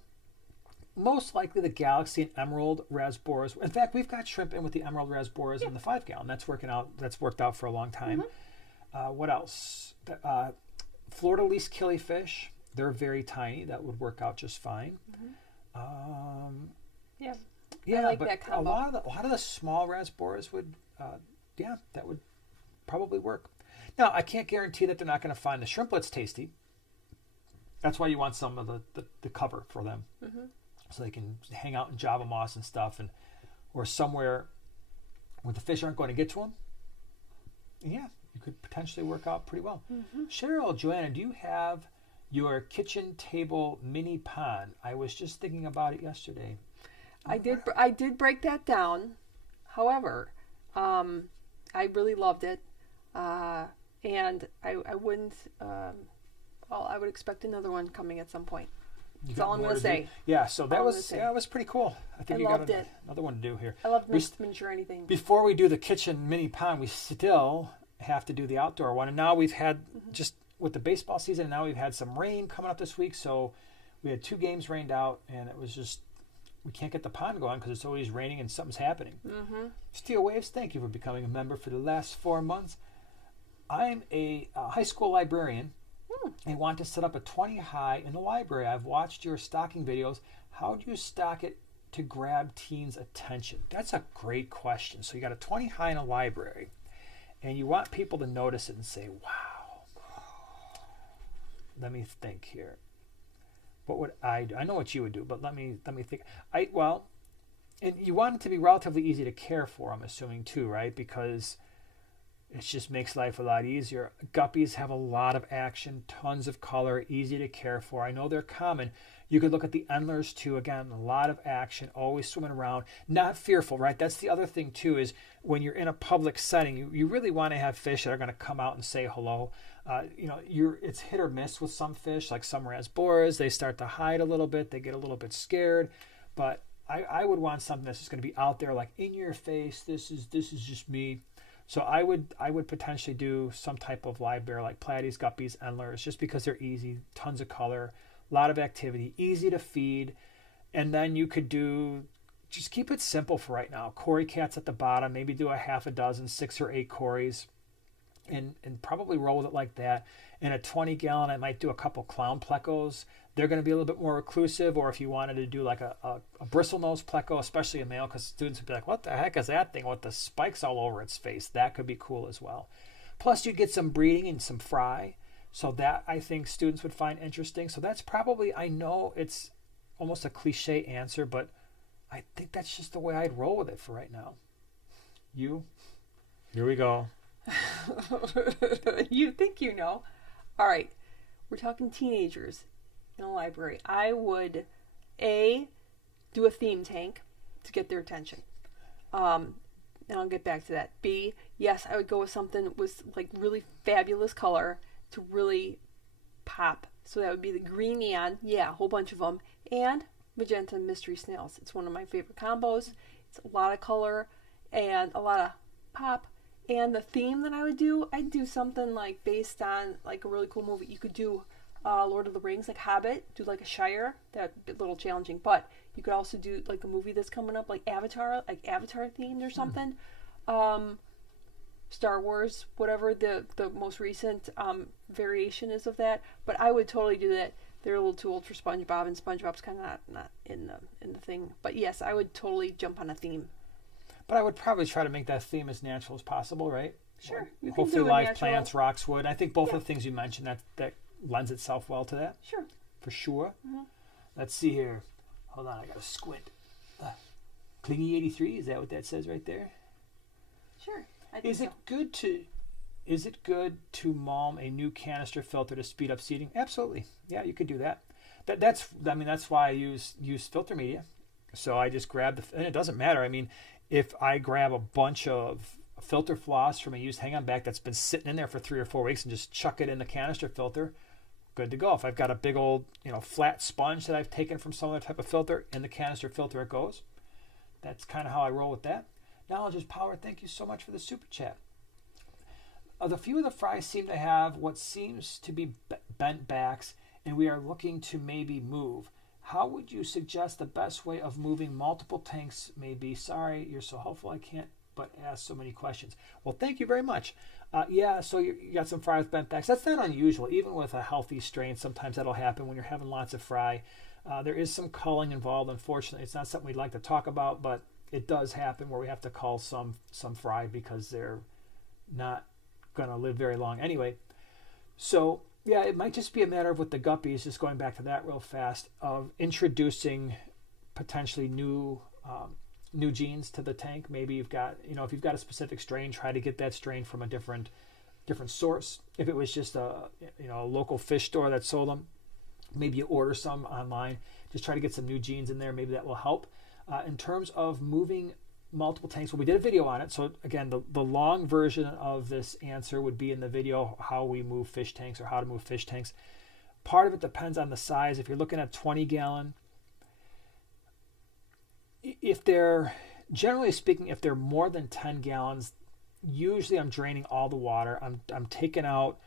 most likely the Galaxy and Emerald Rasboras. In fact, we've got shrimp in with the Emerald Rasboras in the 5-gallon. That's working out. That's worked out for a long time. What else? Fleur-de-lis killifish. They're very tiny. That would work out just fine. Yeah. Yeah, I like but that combo. a lot of the small Rasboras would, that would probably work. Now, I can't guarantee that they're not going to find the shrimplets tasty. That's why you want some of the cover for them, so they can hang out in Java moss and stuff, or somewhere where the fish aren't going to get to them. Yeah, you could potentially work out pretty well. Cheryl, Joanna, do you have your kitchen table mini pond? I was just thinking about it yesterday. I did break that down. However, I really loved it, and I wouldn't. I would expect another one coming at some point. That's all I'm going to say. Yeah, so that was pretty cool. I think I loved it. Another one to do here. I love miniature anything. Before we do the kitchen mini pond, we still have to do the outdoor one. And now we've had just with the baseball season, and now we've had some rain coming up this week. So we had 2 games rained out, and it was just we can't get the pond going because it's always raining and something's happening. Steel Waves, thank you for becoming a member for the last 4 months. I'm a high school librarian. I want to set up a 20 high in the library. I've watched your stocking videos. How do you stock it to grab teens' attention? That's a great question. So you got a 20 high in a library, and you want people to notice it and say, wow. Let me think here. What would I do? I know what you would do, but let me think. And you want it to be relatively easy to care for, I'm assuming, too, right? Because it just makes life a lot easier. Guppies have a lot of action, tons of color, easy to care for. I know they're common. You could look at the Endlers too. Again, a lot of action, always swimming around, not fearful, right? That's the other thing too, is when you're in a public setting, you really want to have fish that are going to come out and say hello. It's hit or miss with some fish, like some Rasboras. They start to hide a little bit. They get a little bit scared. But I would want something that's just going to be out there, like in your face. This is just me. So I would potentially do some type of library like Platies, Guppies, Endlers, just because they're easy, tons of color, a lot of activity, easy to feed. And then you could just keep it simple for right now. Cory cats at the bottom, maybe do a half a dozen, 6 or 8 Corys. and probably roll with it like that. In a 20 gallon, I might do a couple clown plecos. They're going to be a little bit more reclusive, or if you wanted to do like a bristle nose pleco, especially a male, because students would be like, what the heck is that thing with the spikes all over its face? That could be cool as well. Plus, you get some breeding and some fry. So that I think students would find interesting. So that's probably, I know it's almost a cliche answer, but I think that's just the way I'd roll with it for right now. You? Here we go. You think you know. All right. We're talking teenagers in a library. I would, A, do a theme tank to get their attention. And I'll get back to that. B, yes, I would go with something with like really fabulous color to really pop. So that would be the green neon. Yeah, a whole bunch of them. And magenta mystery snails. It's one of my favorite combos. It's a lot of color and a lot of pop. And the theme that I would do, I'd do something like based on like a really cool movie. You could do Lord of the Rings, like Hobbit, do like a Shire. That'd be a little challenging, but you could also do like a movie that's coming up, like Avatar themed or something. Star Wars, whatever the most recent variation is of that. But I would totally do that. They're a little too old for SpongeBob, and SpongeBob's kind of not in the thing. But yes, I would totally jump on a theme. But I would probably try to make that theme as natural as possible, right? Sure. Hopefully live plants, rocks, wood. I think both of the things you mentioned, that lends itself well to that. Sure. For sure. Mm-hmm. Let's see here. Hold on, I got to squint. Clingy 83, is that what that says right there? Sure. I think Is it good to mulm a new canister filter to speed up seeding? Absolutely. Yeah, you could do that. That's why I use filter media. So I just grab and it doesn't matter. I mean, if I grab a bunch of filter floss from a used hang-on bag that's been sitting in there for 3 or 4 weeks and just chuck it in the canister filter, good to go. If I've got a big old, flat sponge that I've taken from some other type of filter, in the canister filter it goes. That's kind of how I roll with that. Knowledge is power. Thank you so much for the super chat. The few of the fries seem to have what seems to be bent backs, and we are looking to maybe move. How would you suggest the best way of moving multiple tanks may be? Sorry, you're so helpful. I can't but ask so many questions. Well, thank you very much. So you got some fry with bent backs. That's not unusual. Even with a healthy strain, sometimes that'll happen when you're having lots of fry. There is some culling involved. Unfortunately, it's not something we'd like to talk about, but it does happen where we have to cull some fry because they're not going to live very long anyway. So yeah, it might just be a matter of with the guppies, just going back to that real fast, of introducing potentially new genes to the tank. Maybe you've got, if you've got a specific strain, try to get that strain from a different source. If it was just a local fish store that sold them, maybe you order some online. Just try to get some new genes in there. Maybe that will help. In terms of moving multiple tanks, well, we did a video on it. So again, the long version of this answer would be in the video, how we move fish tanks or how to move fish tanks. Part of it depends on the size. If you're looking at 20 gallon, if they're, generally speaking, if they're more than 10 gallons, usually I'm draining all the water. I'm taking out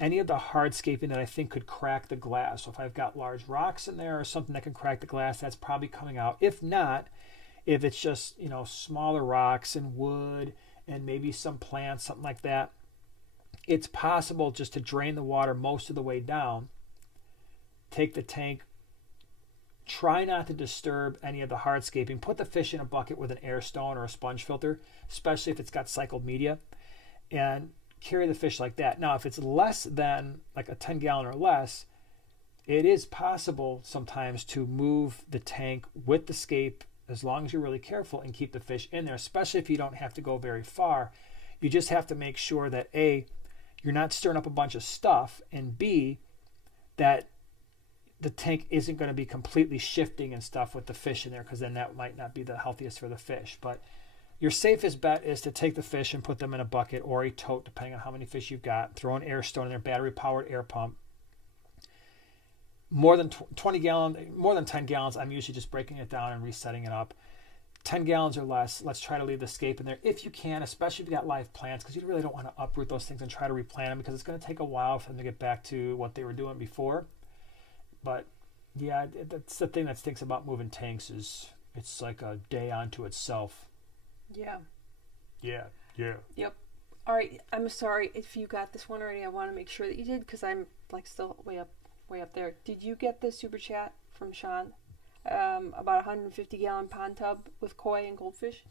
any of the hardscaping that I think could crack the glass. So if I've got large rocks in there or something that can crack the glass, that's probably coming out. If not, if it's just, smaller rocks and wood and maybe some plants, something like that, it's possible just to drain the water most of the way down, take the tank, try not to disturb any of the hardscaping, put the fish in a bucket with an air stone or a sponge filter, especially if it's got cycled media, and carry the fish like that. Now, if it's less than like a 10 gallon or less, it is possible sometimes to move the tank with the scape, as long as you're really careful and keep the fish in there, especially if you don't have to go very far. You just have to make sure that A, you're not stirring up a bunch of stuff, and B, that the tank isn't going to be completely shifting and stuff with the fish in there, because then that might not be the healthiest for the fish. But your safest bet is to take the fish and put them in a bucket or a tote, depending on how many fish you've got. Throw an air stone in there, battery-powered air pump. More than 20 gallons, more than 10 gallons, I'm usually just breaking it down and resetting it up. 10 gallons or less, let's try to leave the scape in there if you can, especially if you've got live plants, because you really don't want to uproot those things and try to replant them, because it's going to take a while for them to get back to what they were doing before. But yeah, that's the thing that stinks about moving tanks, is it's like a day unto itself. Yeah. Yeah. Yeah. Yep. All right, I'm sorry if you got this one already. I want to make sure that you did because I'm like still way up there. Did you get the super chat from Sean about a 150-gallon pond tub with koi and goldfish?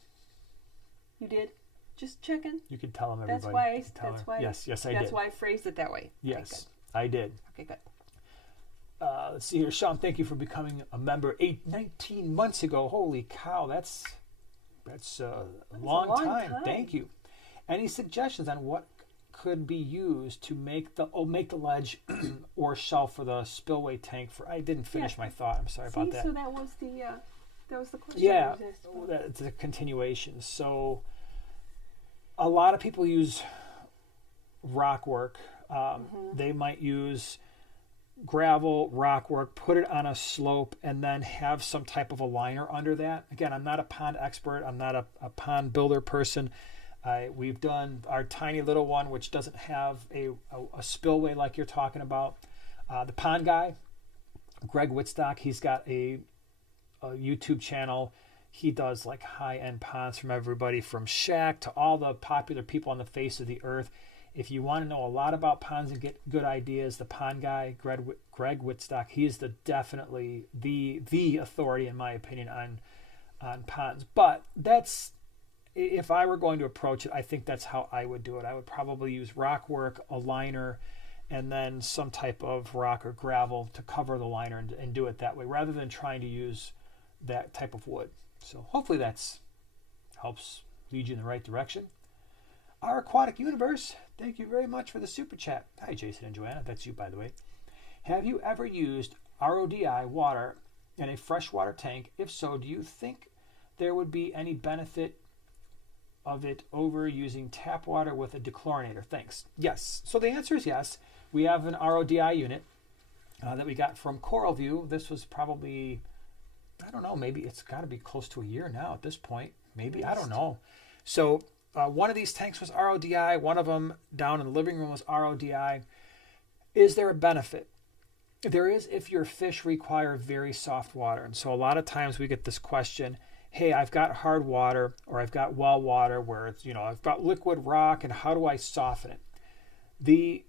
You did. Just checking. You can tell them, everybody. That's why. Yes, I did. That's why I phrased it that way. Yes, I did. Okay, good. Let's see here. Sean, thank you for becoming a member 19 months ago. Holy cow, that's a long time. Thank you. Any suggestions on what could be used to make the ledge or shelf for the spillway tank? I didn't finish my thought. I'm sorry about that. So that was the question. Yeah, that's a continuation. So a lot of people use rock work. They might use gravel, rock work, put it on a slope, and then have some type of a liner under that. Again, I'm not a pond expert. I'm not a pond builder person. We've done our tiny little one, which doesn't have a spillway like you're talking about. The pond guy, Greg Whitstock, he's got a YouTube channel. He does like high-end ponds from everybody from Shaq to all the popular people on the face of the earth. If you want to know a lot about ponds and get good ideas, the pond guy, Greg Whitstock, he is definitely the authority, in my opinion, on ponds. But if I were going to approach it, I think that's how I would do it. I would probably use rock work, a liner, and then some type of rock or gravel to cover the liner and do it that way, rather than trying to use that type of wood. So hopefully that helps lead you in the right direction. Our Aquatic Universe, thank you very much for the super chat. Hi, Jason and Joanna. That's you, by the way. Have you ever used RODI water in a freshwater tank? If so, do you think there would be any benefit of it over using tap water with a dechlorinator? Thanks. Yes. So the answer is yes. We have an RODI unit that we got from CoralView. This was probably, I don't know, maybe it's got to be close to a year now at this point. Maybe, I don't know. So one of these tanks was RODI. One of them down in the living room was RODI. Is there a benefit? There is if your fish require very soft water. And so a lot of times we get this question, hey, I've got hard water or I've got well water where it's, I've got liquid rock, and how do I soften it? The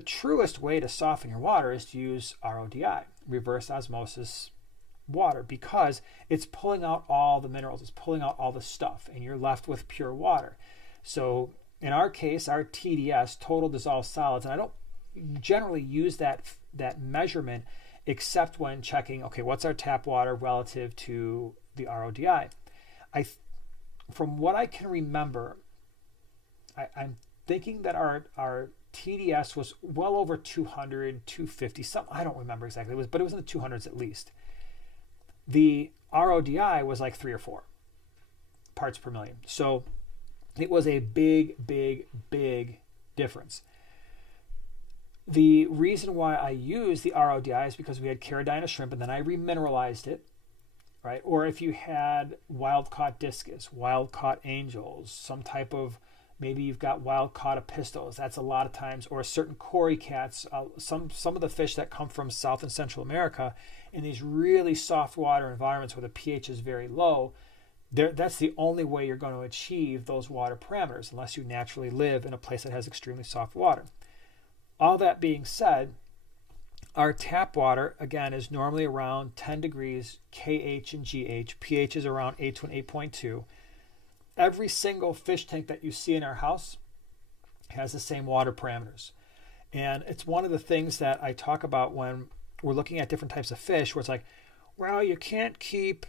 truest way to soften your water is to use RODI, reverse osmosis water, because it's pulling out all the minerals, it's pulling out all the stuff, and you're left with pure water. So in our case, our TDS, total dissolved solids, and I don't generally use that measurement except when checking, okay, what's our tap water relative to the RODI? From what I can remember, I'm thinking that our TDS was well over 200, 250, something, I don't remember exactly, but it was in the 200s at least. The RODI was like 3 or 4 parts per million. So it was a big difference. The reason why I used the RODI is because we had Caridina shrimp, and then I remineralized it, right? Or if you had wild-caught discus, wild-caught angels, some type of, maybe you've got wild-caught apistos. That's a lot of times, or certain Cory cats, some of the fish that come from South and Central America in these really soft water environments where the pH is very low, that's the only way you're going to achieve those water parameters, unless you naturally live in a place that has extremely soft water. All that being said, our tap water, again, is normally around 10 degrees KH and GH. pH is around 8 to an 8.2. Every single fish tank that you see in our house has the same water parameters. And it's one of the things that I talk about when we're looking at different types of fish, where it's like, well, you can't keep,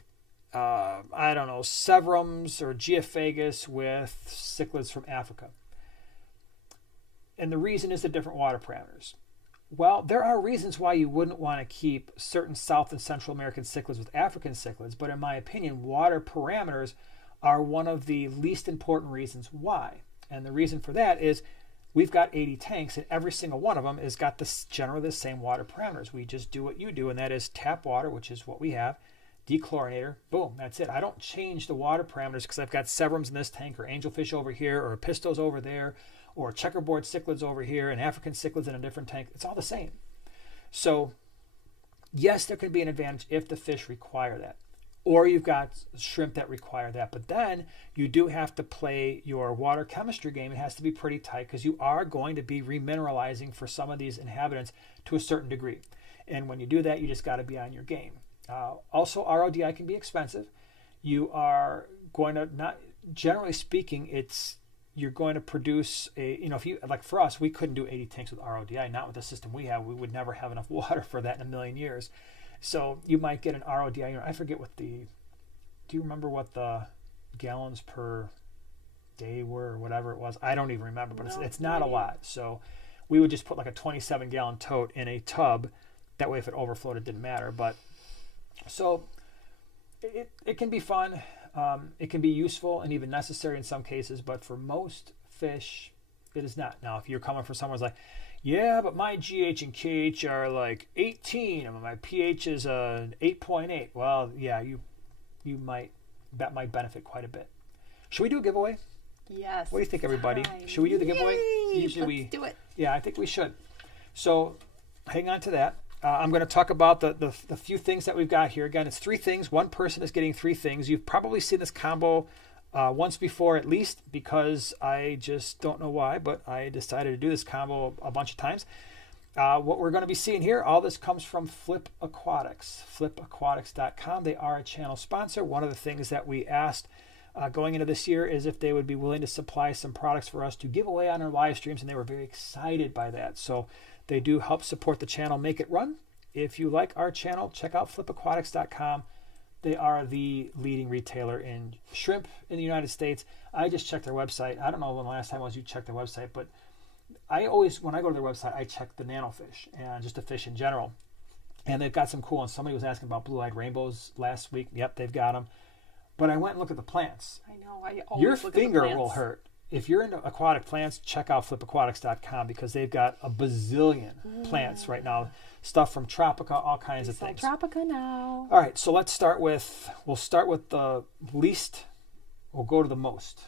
Severums or Geophagus with cichlids from Africa. And the reason is the different water parameters. Well, there are reasons why you wouldn't want to keep certain South and Central American cichlids with African cichlids, but in my opinion, water parameters are one of the least important reasons why. And the reason for that is we've got 80 tanks, and every single one of them has got generally the same water parameters. We just do what you do, and that is tap water, which is what we have, dechlorinator, boom, that's it. I don't change the water parameters because I've got Severums in this tank, or angelfish over here, or pistos over there, or checkerboard cichlids over here, and African cichlids in a different tank. It's all the same. So yes, there could be an advantage if the fish require that. or you've got shrimp that require that. But then you do have to play your water chemistry game. It has to be pretty tight because you are going to be remineralizing for some of these inhabitants to a certain degree. And when you do that, you just got to be on your game. Also, RODI can be expensive. You are going to, not generally speaking, you're going to produce if you, like for us, we couldn't do 80 tanks with RODI, not with the system we have. We would never have enough water for that in a million years. So you might get an RODI, I forget do you remember what the gallons per day were or whatever it was? I don't even remember, but it's not a lot. So we would just put like a 27-gallon tote in a tub. That way if it overflowed, it didn't matter. But so it can be fun. It can be useful and even necessary in some cases, but for most fish, it is not. Now, if you're coming from someone's like, yeah, but my GH and KH are like 18, and my pH is 8.8. Well, yeah, that might benefit quite a bit. Should we do a giveaway? Yes. What do you think, everybody? Should we do the giveaway? Let's do it. Yeah, I think we should. So hang on to that. I'm going to talk about the few things that we've got here. Again, it's 3 things. One person is getting 3 things. You've probably seen this combo once before at least, because I just don't know why, but I decided to do this combo a bunch of times. What we're going to be seeing here, all this comes from Flip Aquatics, flipaquatics.com. They are a channel sponsor. One of the things that we asked going into this year is if they would be willing to supply some products for us to give away on our live streams, and they were very excited by that. So they do help support the channel, make it run. If you like our channel, check out flipaquatics.com. They are the leading retailer in shrimp in the United States. I just checked their website. I don't know when the last time was you checked their website, but I always, when I go to their website, I check the Nanofish and just the fish in general. And they've got some cool ones. Somebody was asking about blue-eyed rainbows last week. Yep, they've got them. But I went and looked at the plants. I know. I always Your look finger at the plants. will hurt. If you're into aquatic plants, check out flipaquatics.com because they've got a bazillion plants right now. Stuff from Tropica, all kinds of things. Tropica now. All right, so we'll start with the least. We'll go to the most.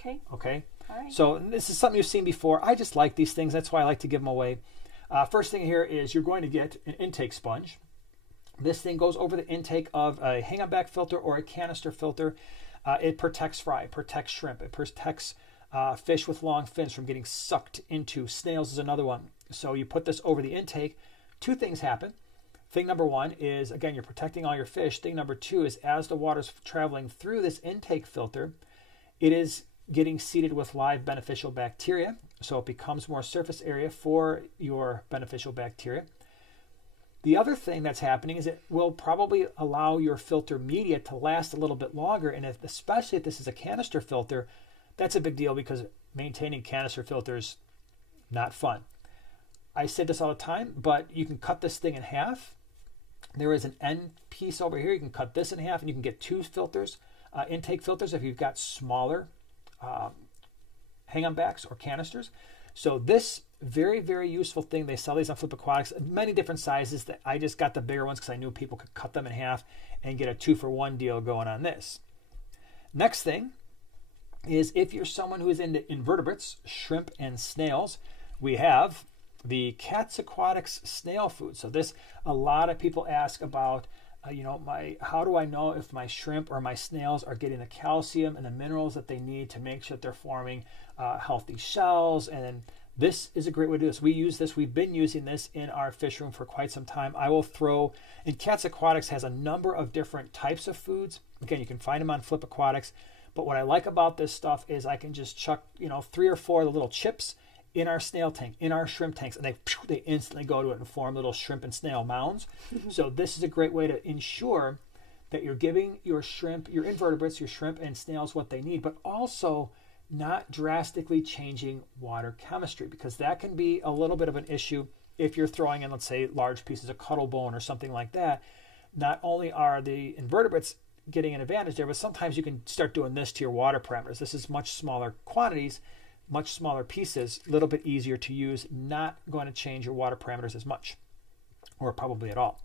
Okay. Okay? All right. So this is something you've seen before. I just like these things. That's why I like to give them away. First thing here is you're going to get an intake sponge. This thing goes over the intake of a hang-on-back filter or a canister filter. It protects fry, it protects shrimp, it protects fish with long fins from getting sucked into. Snails is another one. So you put this over the intake. 2 things happen. Thing number 1 is, again, you're protecting all your fish. Thing number 2 is as the water's traveling through this intake filter, it is getting seeded with live beneficial bacteria. So it becomes more surface area for your beneficial bacteria. The other thing that's happening is it will probably allow your filter media to last a little bit longer. And especially if this is a canister filter, that's a big deal because maintaining canister filters, not fun. I say this all the time, but you can cut this thing in half. There is an end piece over here. You can cut this in half and you can get 2 filters, intake filters if you've got smaller hang-on backs or canisters. So this very, very useful thing. They sell these on Flip Aquatics, many different sizes. That I just got the bigger ones because I knew people could cut them in half and get a 2-for-1 deal going on this. Next thing is if you're someone who is into invertebrates, shrimp and snails, we have the Cats Aquatics snail food. So this, a lot of people ask about, how do I know if my shrimp or my snails are getting the calcium and the minerals that they need to make sure that they're forming healthy shells? And then this is a great way to do this. We use this. We've been using this in our fish room for quite some time. I will throw, and Cats Aquatics has a number of different types of foods. Again, you can find them on Flip Aquatics. But what I like about this stuff is I can just chuck, 3 or 4 of the little chips in our snail tank, in our shrimp tanks, and they instantly go to it and form little shrimp and snail mounds. So this is a great way to ensure that you're giving your shrimp, your invertebrates, your shrimp and snails what they need, but also not drastically changing water chemistry, because that can be a little bit of an issue if you're throwing in, let's say, large pieces of cuttle bone or something like that. Not only are the invertebrates getting an advantage there, but sometimes you can start doing this to your water parameters. This is much smaller quantities, much smaller pieces, a little bit easier to use, not going to change your water parameters as much, or probably at all.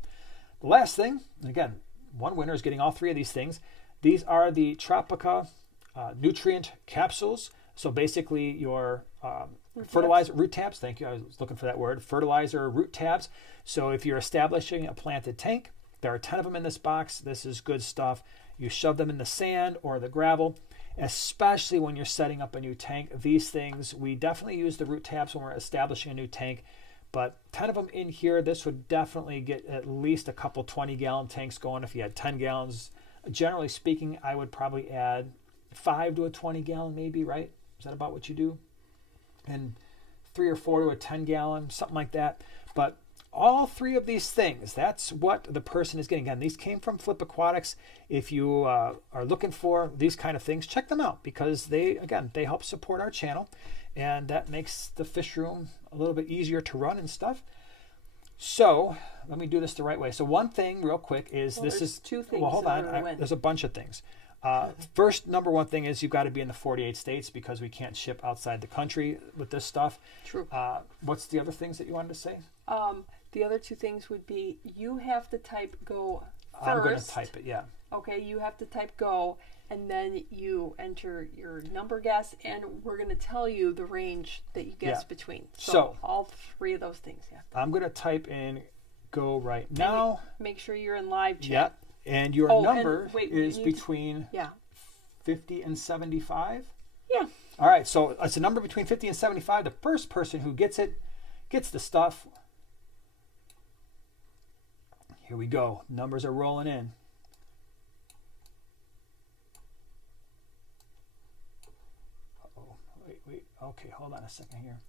The last thing, and again, one winner is getting all 3 of these things. These are the Tropica nutrient capsules. So basically your fertilizer root tabs. Thank you. I was looking for that word. Fertilizer root tabs. So if you're establishing a planted tank, There are 10 of them in this box. This is good stuff. You shove them in the sand or the gravel, especially when you're setting up a new tank. These things, we definitely use the root tabs when we're establishing a new tank, but 10 of them in here, this would definitely get at least a couple 20-gallon tanks going if you had 10 gallons. Generally speaking, I would probably add 5 to a 20-gallon maybe, right? Is that about what you do? And 3 or 4 to a 10-gallon, something like that. But all 3 of these things, that's what the person is getting. Again, these came from Flip Aquatics. If you are looking for these kind of things, check them out because they help support our channel, and that makes the fish room a little bit easier to run and stuff. So let me do this the right way. So one thing real quick is this is 2 things. Well, hold on. There's a bunch of things. First, number one thing is you've got to be in the 48 states because we can't ship outside the country with this stuff. True. What's the other things that you wanted to say? The other 2 things would be you have to type go first. I'm going to type it, yeah. Okay, you have to type go, and then you enter your number guess, and we're going to tell you the range that you guess between. So all 3 of those things. Yeah. I'm going to type in go right now. Make sure you're in live chat. Yeah. And your number is between 50 and 75? Yeah. All right, so it's a number between 50 and 75. The first person who gets it gets the stuff. Here we go. Numbers are rolling in. Uh-oh. Wait. Okay, hold on a second here.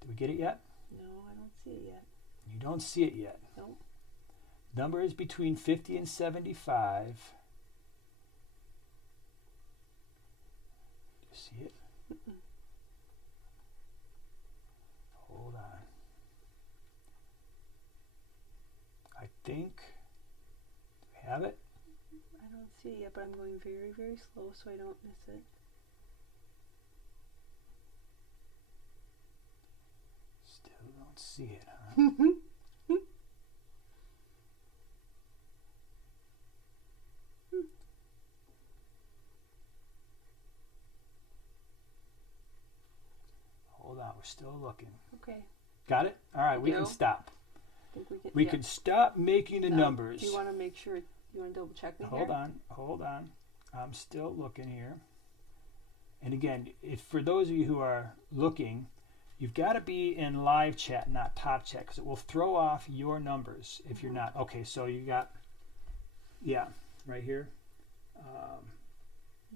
Did we get it yet? No, I don't see it yet. You don't see it yet? Nope. Number is between 50 and 75. Do you see it? Mm-mm. Hold on. I think. Do we have it? I don't see it yet, but I'm going very, very slow so I don't miss it. Still don't see it, huh? Hold on, we're still looking. Okay. Got it? All right, we can stop. We can stop making the numbers. Do you want to make sure, you want to double check me Hold on. I'm still looking here. And again, for those of you who are looking, you've got to be in live chat, not top chat, because it will throw off your numbers if you're not. Okay, so you got, right here.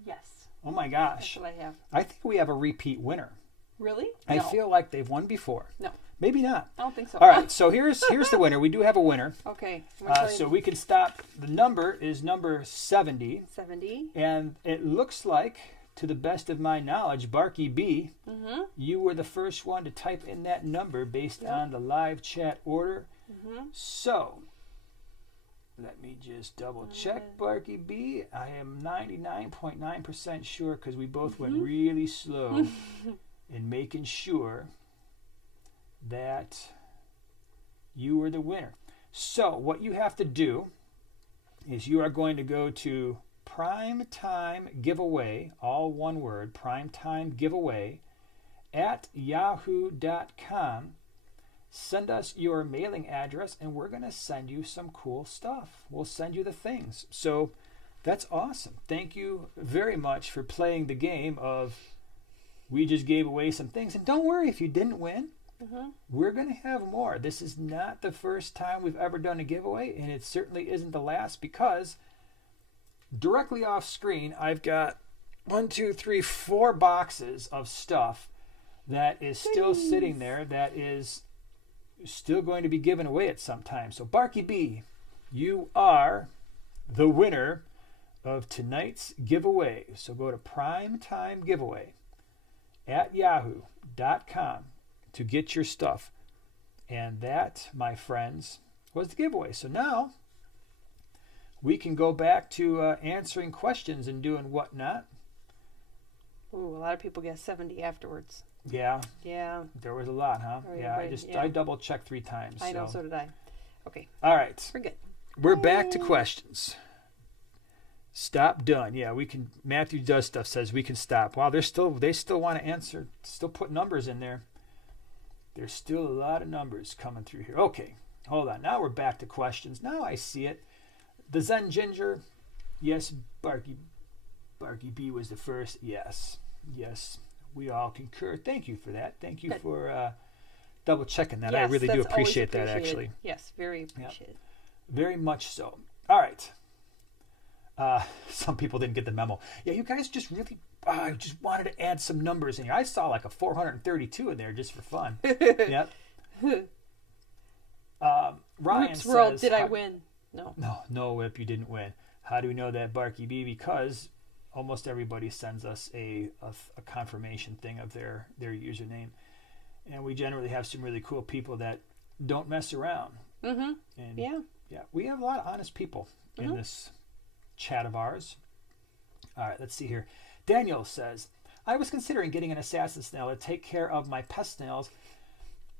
Yes. Oh my gosh. That's what I have. I think we have a repeat winner. Really? I feel like they've won before. No. Maybe not. I don't think so. All right, so here's the winner. We do have a winner. Okay. So we can stop. The number is number 70. 70. And it looks like, to the best of my knowledge, Barky B, you were the first one to type in that number based on the live chat order. So let me just double check, Barky B. I am 99.9% sure because we both went really slow in making sure that you were the winner. So what you have to do is you are going to go to Primetime Giveaway, all one word, Primetime Giveaway at yahoo.com. Send us your mailing address and we're going to send you some cool stuff. We'll send you the things. So that's awesome. Thank you very much for playing the game of we just gave away some things. And don't worry if you didn't win. We're going to have more. This is not the first time we've ever done a giveaway, and it certainly isn't the last because directly off screen, I've got 4 boxes of stuff that is still sitting there that is still going to be given away at some time. So Barky B, you are the winner of tonight's giveaway. So go to Primetime Giveaway at yahoo.com to get your stuff. And that, my friends, was the giveaway. So now we can go back to answering questions and doing whatnot. Ooh, a lot of people guess 70 afterwards. Yeah. Yeah. There was a lot, huh? I double checked 3 times. I know, so did I. Okay. All right. We're good. We're back to questions. Stop done. Yeah, we can. Matthew does stuff, says we can stop. Wow, they still want to answer, still put numbers in there. There's still a lot of numbers coming through here. Okay, hold on. Now we're back to questions. Now I see it. The Zen Ginger, yes, Barky B was the first. Yes, we all concur. Thank you for that. Thank you for double checking that. Yes, I really do appreciate that, actually. Yes, very appreciated. Very much so. All right. Some people didn't get the memo. Yeah, you guys just really, I just wanted to add some numbers in here. I saw like a 432 in there just for fun. Yep. Ryan Oops, says, World, did I win? No, Whip, you didn't win. How do we know that, Barky B? Because almost everybody sends us a confirmation thing of their username. And we generally have some really cool people that don't mess around. Mm-hmm. And yeah, we have a lot of honest people in this chat of ours. All right, let's see here. Daniel says, I was considering getting an assassin snail to take care of my pest snails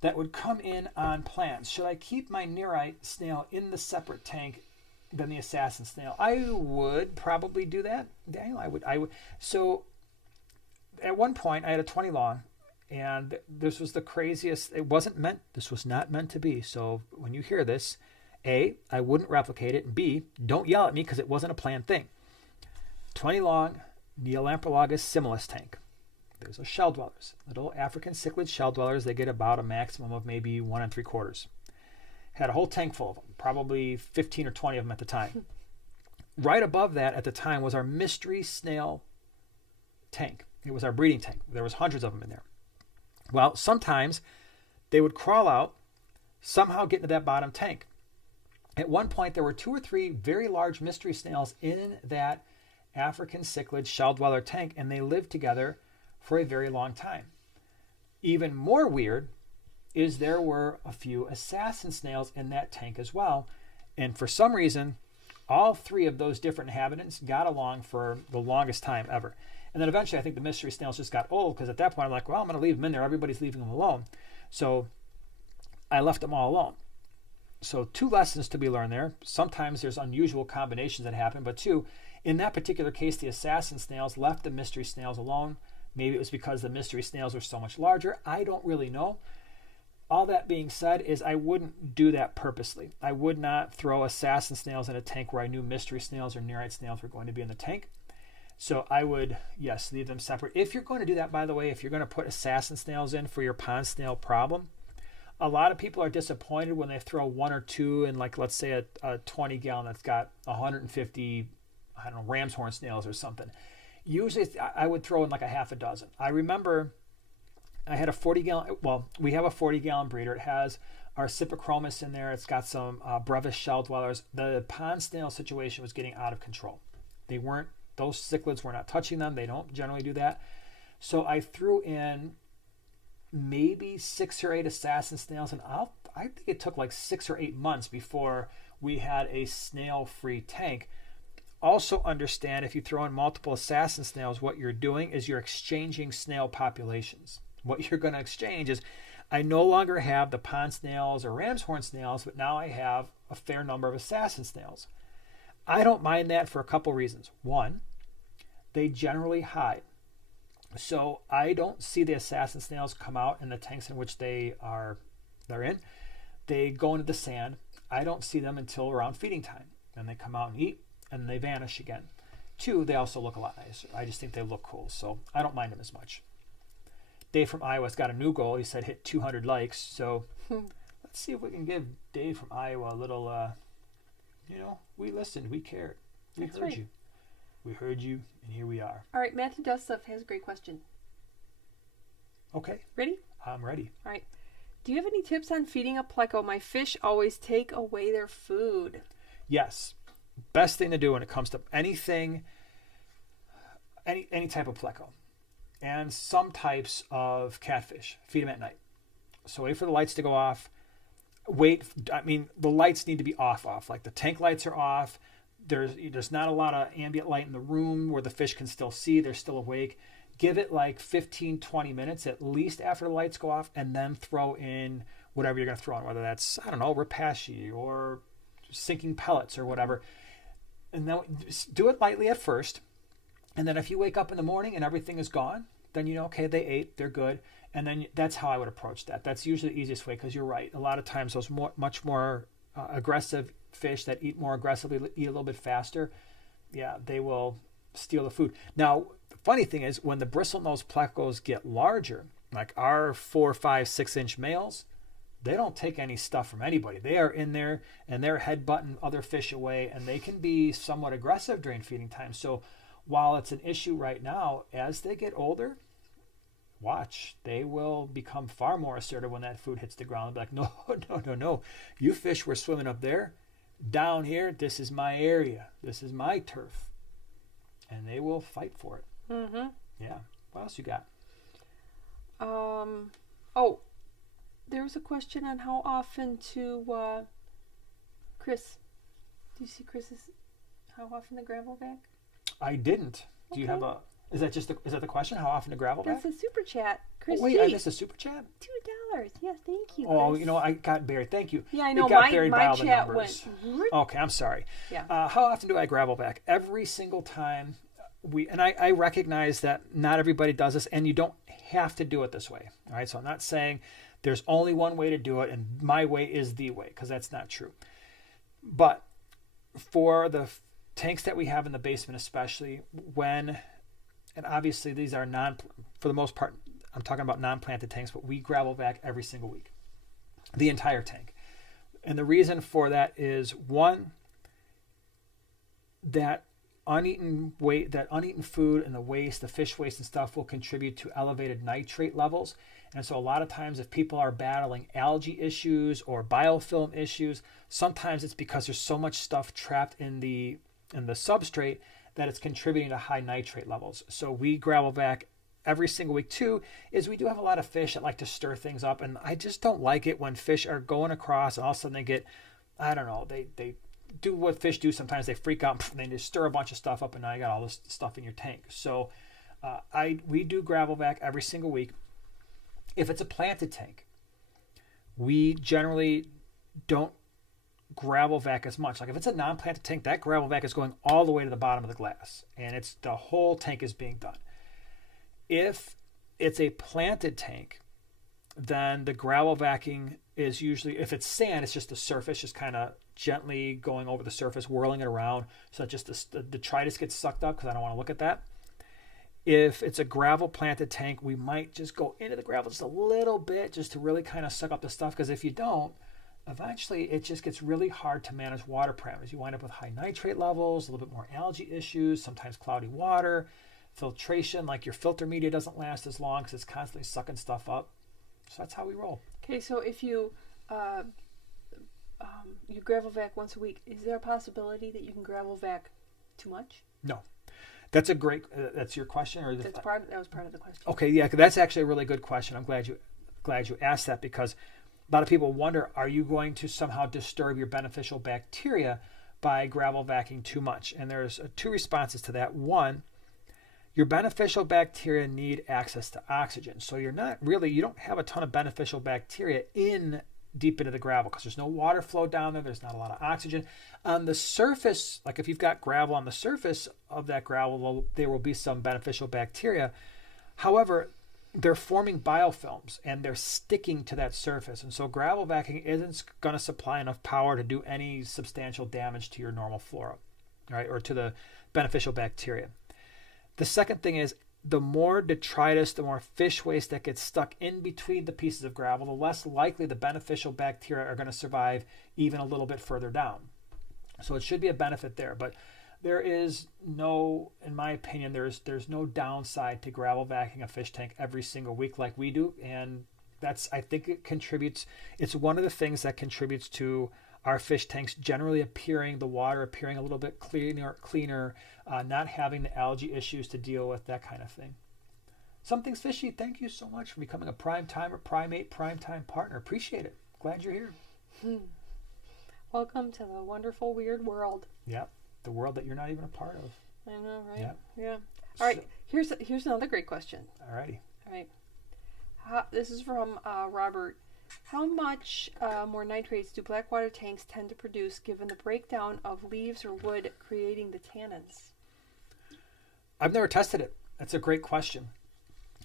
that would come in on plants. Should I keep my nerite snail in the separate tank than the assassin snail? I would probably do that, Daniel. I would. So at one point I had a 20 long, and this was the craziest. This was not meant to be. So when you hear this, A, I wouldn't replicate it, and B, don't yell at me because it wasn't a planned thing. 20 long Neolamprologus similis tank. There's a shell dwellers, little African cichlid shell dwellers. They get about a maximum of maybe 1 3/4. Had a whole tank full of them, probably 15 or 20 of them at the time. Right above that at the time was our mystery snail tank. It was our breeding tank. There was hundreds of them in there. Well, sometimes they would crawl out, somehow get into that bottom tank. At one point, there were 2 or 3 very large mystery snails in that African cichlid shell dweller tank, and they lived together for a very long time. Even more weird is there were a few assassin snails in that tank as well. And for some reason, all 3 of those different inhabitants got along for the longest time ever. And then eventually I think the mystery snails just got old, because at that point I'm like, well, I'm going to leave them in there. Everybody's leaving them alone. So I left them all alone. So 2 lessons to be learned there. Sometimes there's unusual combinations that happen, but 2, in that particular case, the assassin snails left the mystery snails alone. Maybe it was because the mystery snails were so much larger. I don't really know. All that being said is I wouldn't do that purposely. I would not throw assassin snails in a tank where I knew mystery snails or nerite snails were going to be in the tank. So I would, yes, leave them separate. If you're going to do that, by the way, if you're going to put assassin snails in for your pond snail problem, a lot of people are disappointed when they throw 1 or 2 in, like, let's say a 20 gallon that's got 150, I don't know, ram's horn snails or something. Usually I would throw in like a half a dozen. I remember I had a 40 gallon, well, we have a 40 gallon breeder. It has our Cypachromis in there. It's got some brevis shell dwellers. The pond snail situation was getting out of control. Those cichlids were not touching them. They don't generally do that. So I threw in maybe 6 or 8 assassin snails, and I think it took like 6 or 8 months before we had a snail-free tank. Also understand, if you throw in multiple assassin snails, what you're doing is you're exchanging snail populations. What you're going to exchange is, I no longer have the pond snails or ram's horn snails, but now I have a fair number of assassin snails. I don't mind that for a couple reasons. One, they generally hide. So I don't see the assassin snails come out in the tanks in which they're in. They go into the sand. I don't see them until around feeding time. Then they come out and eat, and they vanish again. 2, they also look a lot nicer. I just think they look cool, so I don't mind them as much. Dave from Iowa's got a new goal. He said hit 200 likes. So let's see if we can give Dave from Iowa a little, we listened, we cared. We heard you. We heard you, and here we are. All right, Matthew Duststuff has a great question. Okay. Ready? I'm ready. All right. Do you have any tips on feeding a pleco? My fish always take away their food. Yes. Best thing to do when it comes to anything, any type of pleco, and some types of catfish. Feed them at night. So wait for the lights to go off. The lights need to be off. Like the tank lights are off. There's not a lot of ambient light in the room where the fish can still see. They're still awake. Give it like 15, 20 minutes at least after the lights go off, and then throw in whatever you're going to throw in, whether that's, Rapashi or sinking pellets or whatever. And then do it lightly at first. And then if you wake up in the morning and everything is gone, then you know, okay, they ate, they're good. And then that's how I would approach that. That's usually the easiest way, because you're right. A lot of times those much more aggressive fish that eat more aggressively, eat a little bit faster, yeah, they will steal the food. Now, the funny thing is when the bristlenose plecos get larger, like our 4, 5, 6-inch males, they don't take any stuff from anybody. They are in there and they're headbutting other fish away, and they can be somewhat aggressive during feeding time. So while it's an issue right now, as they get older, watch, they will become far more assertive when that food hits the ground. They'll be like, no. You fish were swimming up there. Down here, this is my area. This is my turf. And they will fight for it. Mm-hmm. Yeah. What else you got? Oh, there was a question on how often to, Chris. Do you see Chris's, how often to gravel back? I didn't. Do you have a... Is that the question? How often to gravel back? That's a super chat. Chris wait, G. I missed a super chat? $2. Yes, thank you, Chris. Oh, I got buried. Thank you. Yeah, I know. It got buried by my all the chat numbers. went... Okay, I'm sorry. Yeah. How often do I gravel back? Every single time. I recognize that not everybody does this, and you don't have to do it this way. All right, so I'm not saying there's only one way to do it, and my way is the way, because that's not true. But for the tanks that we have in the basement, especially when... And obviously these are for the most part, I'm talking about non-planted tanks, but we gravel back every single week, the entire tank. And the reason for that is, one, that uneaten food and the waste, the fish waste and stuff will contribute to elevated nitrate levels. And so a lot of times if people are battling algae issues or biofilm issues, sometimes it's because there's so much stuff trapped in the substrate that it's contributing to high nitrate levels. So we gravel back every single week. Two is we do have a lot of fish that like to stir things up, and I just don't like it when fish are going across and all of a sudden they get, I don't know, they do what fish do sometimes. They freak out and they just stir a bunch of stuff up, and now you got all this stuff in your tank. So we do gravel back every single week. If it's a planted tank, we generally don't gravel vac as much. Like if it's a non-planted tank, that gravel vac is going all the way to the bottom of the glass, and it's the whole tank is being done. If it's a planted tank, then the gravel vacuuming is usually, if it's sand, it's just the surface, just kind of gently going over the surface, whirling it around, so that just the detritus gets sucked up, because I don't want to look at that. If it's a gravel planted tank, we might just go into the gravel just a little bit, just to really kind of suck up the stuff, because if you don't, eventually it just gets really hard to manage water parameters. You wind up with high nitrate levels, a little bit more algae issues, sometimes cloudy water, filtration, like your filter media doesn't last as long because it's constantly sucking stuff up. So that's how we roll. Okay, so if you you gravel vac once a week, is there a possibility that you can gravel vac too much? No. That's a great, that's your question? Or that was part of the question. Okay, yeah, that's actually a really good question. I'm glad you asked that, because a lot of people wonder, are you going to somehow disturb your beneficial bacteria by gravel vacuuming too much? And there's two responses to that. One, your beneficial bacteria need access to oxygen. So you don't have a ton of beneficial bacteria deep into the gravel, because there's no water flow down there. There's not a lot of oxygen. On the surface, like if you've got gravel on the surface of that gravel, there will be some beneficial bacteria. However, they're forming biofilms and they're sticking to that surface. And so gravel vacuuming isn't going to supply enough power to do any substantial damage to your normal flora, right, or to the beneficial bacteria. The second thing is, the more detritus, the more fish waste that gets stuck in between the pieces of gravel, the less likely the beneficial bacteria are going to survive even a little bit further down. So it should be a benefit there. But there is no, in my opinion, there's no downside to gravel vacuuming a fish tank every single week like we do. And I think it contributes, it's one of the things that contributes to our fish tanks generally the water appearing a little bit cleaner, not having the algae issues to deal with, that kind of thing. Something's Fishy, thank you so much for becoming a primate primetime partner. Appreciate it. Glad you're here. Welcome to the wonderful, weird world. Yep, the world that you're not even a part of. I know, right? Yep. Yeah. All right, here's another great question. All righty. All right. This is from Robert. How much more nitrates do Blackwater tanks tend to produce given the breakdown of leaves or wood creating the tannins? I've never tested it. That's a great question.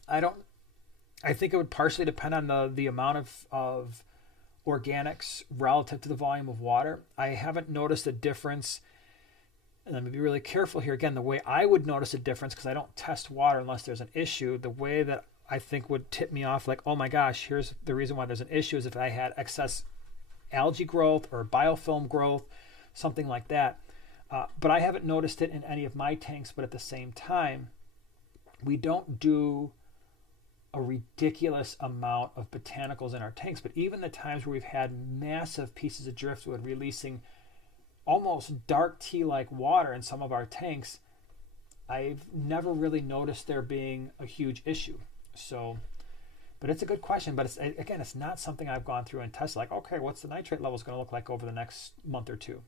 I think it would partially depend on the amount of organics relative to the volume of water. I haven't noticed a difference. And let me be really careful here. Again, the way I would notice a difference, because I don't test water unless there's an issue, the way that I think would tip me off, like, oh my gosh, here's the reason why there's an issue, is if I had excess algae growth or biofilm growth, something like that. But I haven't noticed it in any of my tanks. But at the same time, we don't do a ridiculous amount of botanicals in our tanks. But even the times where we've had massive pieces of driftwood releasing almost dark tea-like water in some of our tanks, I've never really noticed there being a huge issue. So, but it's a good question. But it's not something I've gone through and tested. Like, okay, what's the nitrate levels going to look like over the next month or two?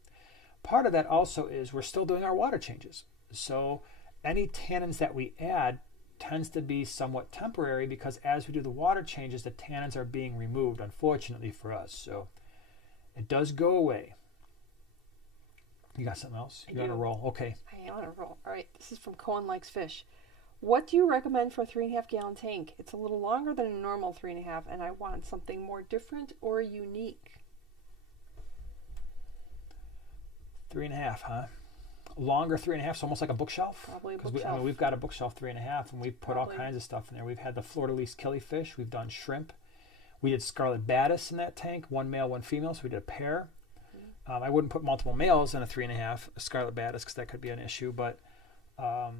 Part of that also is we're still doing our water changes. So any tannins that we add tends to be somewhat temporary, because as we do the water changes, the tannins are being removed, unfortunately for us. So it does go away. You got something else? You're on a roll. Okay. I am on a roll. All right. This is from Cohen Likes Fish. What do you recommend for a 3.5 gallon tank? It's a little longer than a normal 3.5, and I want something more different or unique. 3.5, huh? Longer 3.5, so almost like a bookshelf. Probably a bookshelf. We've got a bookshelf 3.5, and we've put all kinds of stuff in there. We've had the fleur-de-lis killifish. We've done shrimp. We did scarlet batis in that tank, one male, one female. So we did a pair. I wouldn't put multiple males in a 3.5 scarlet batis, because that could be an issue. But have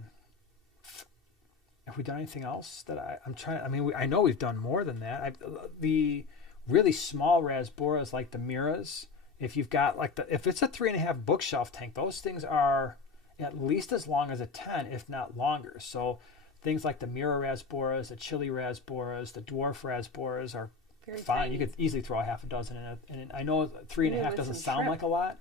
we done anything else that I'm trying? I mean, I know we've done more than that. The really small rasboras, like the miras. If you've got if it's a 3.5 bookshelf tank, those things are at least as long as a 10, if not longer. So things like the mira rasboras, the chili rasboras, the dwarf rasboras are very fine. Tiny. You could easily throw a half a dozen in it. And I know 3.5 doesn't sound like a lot,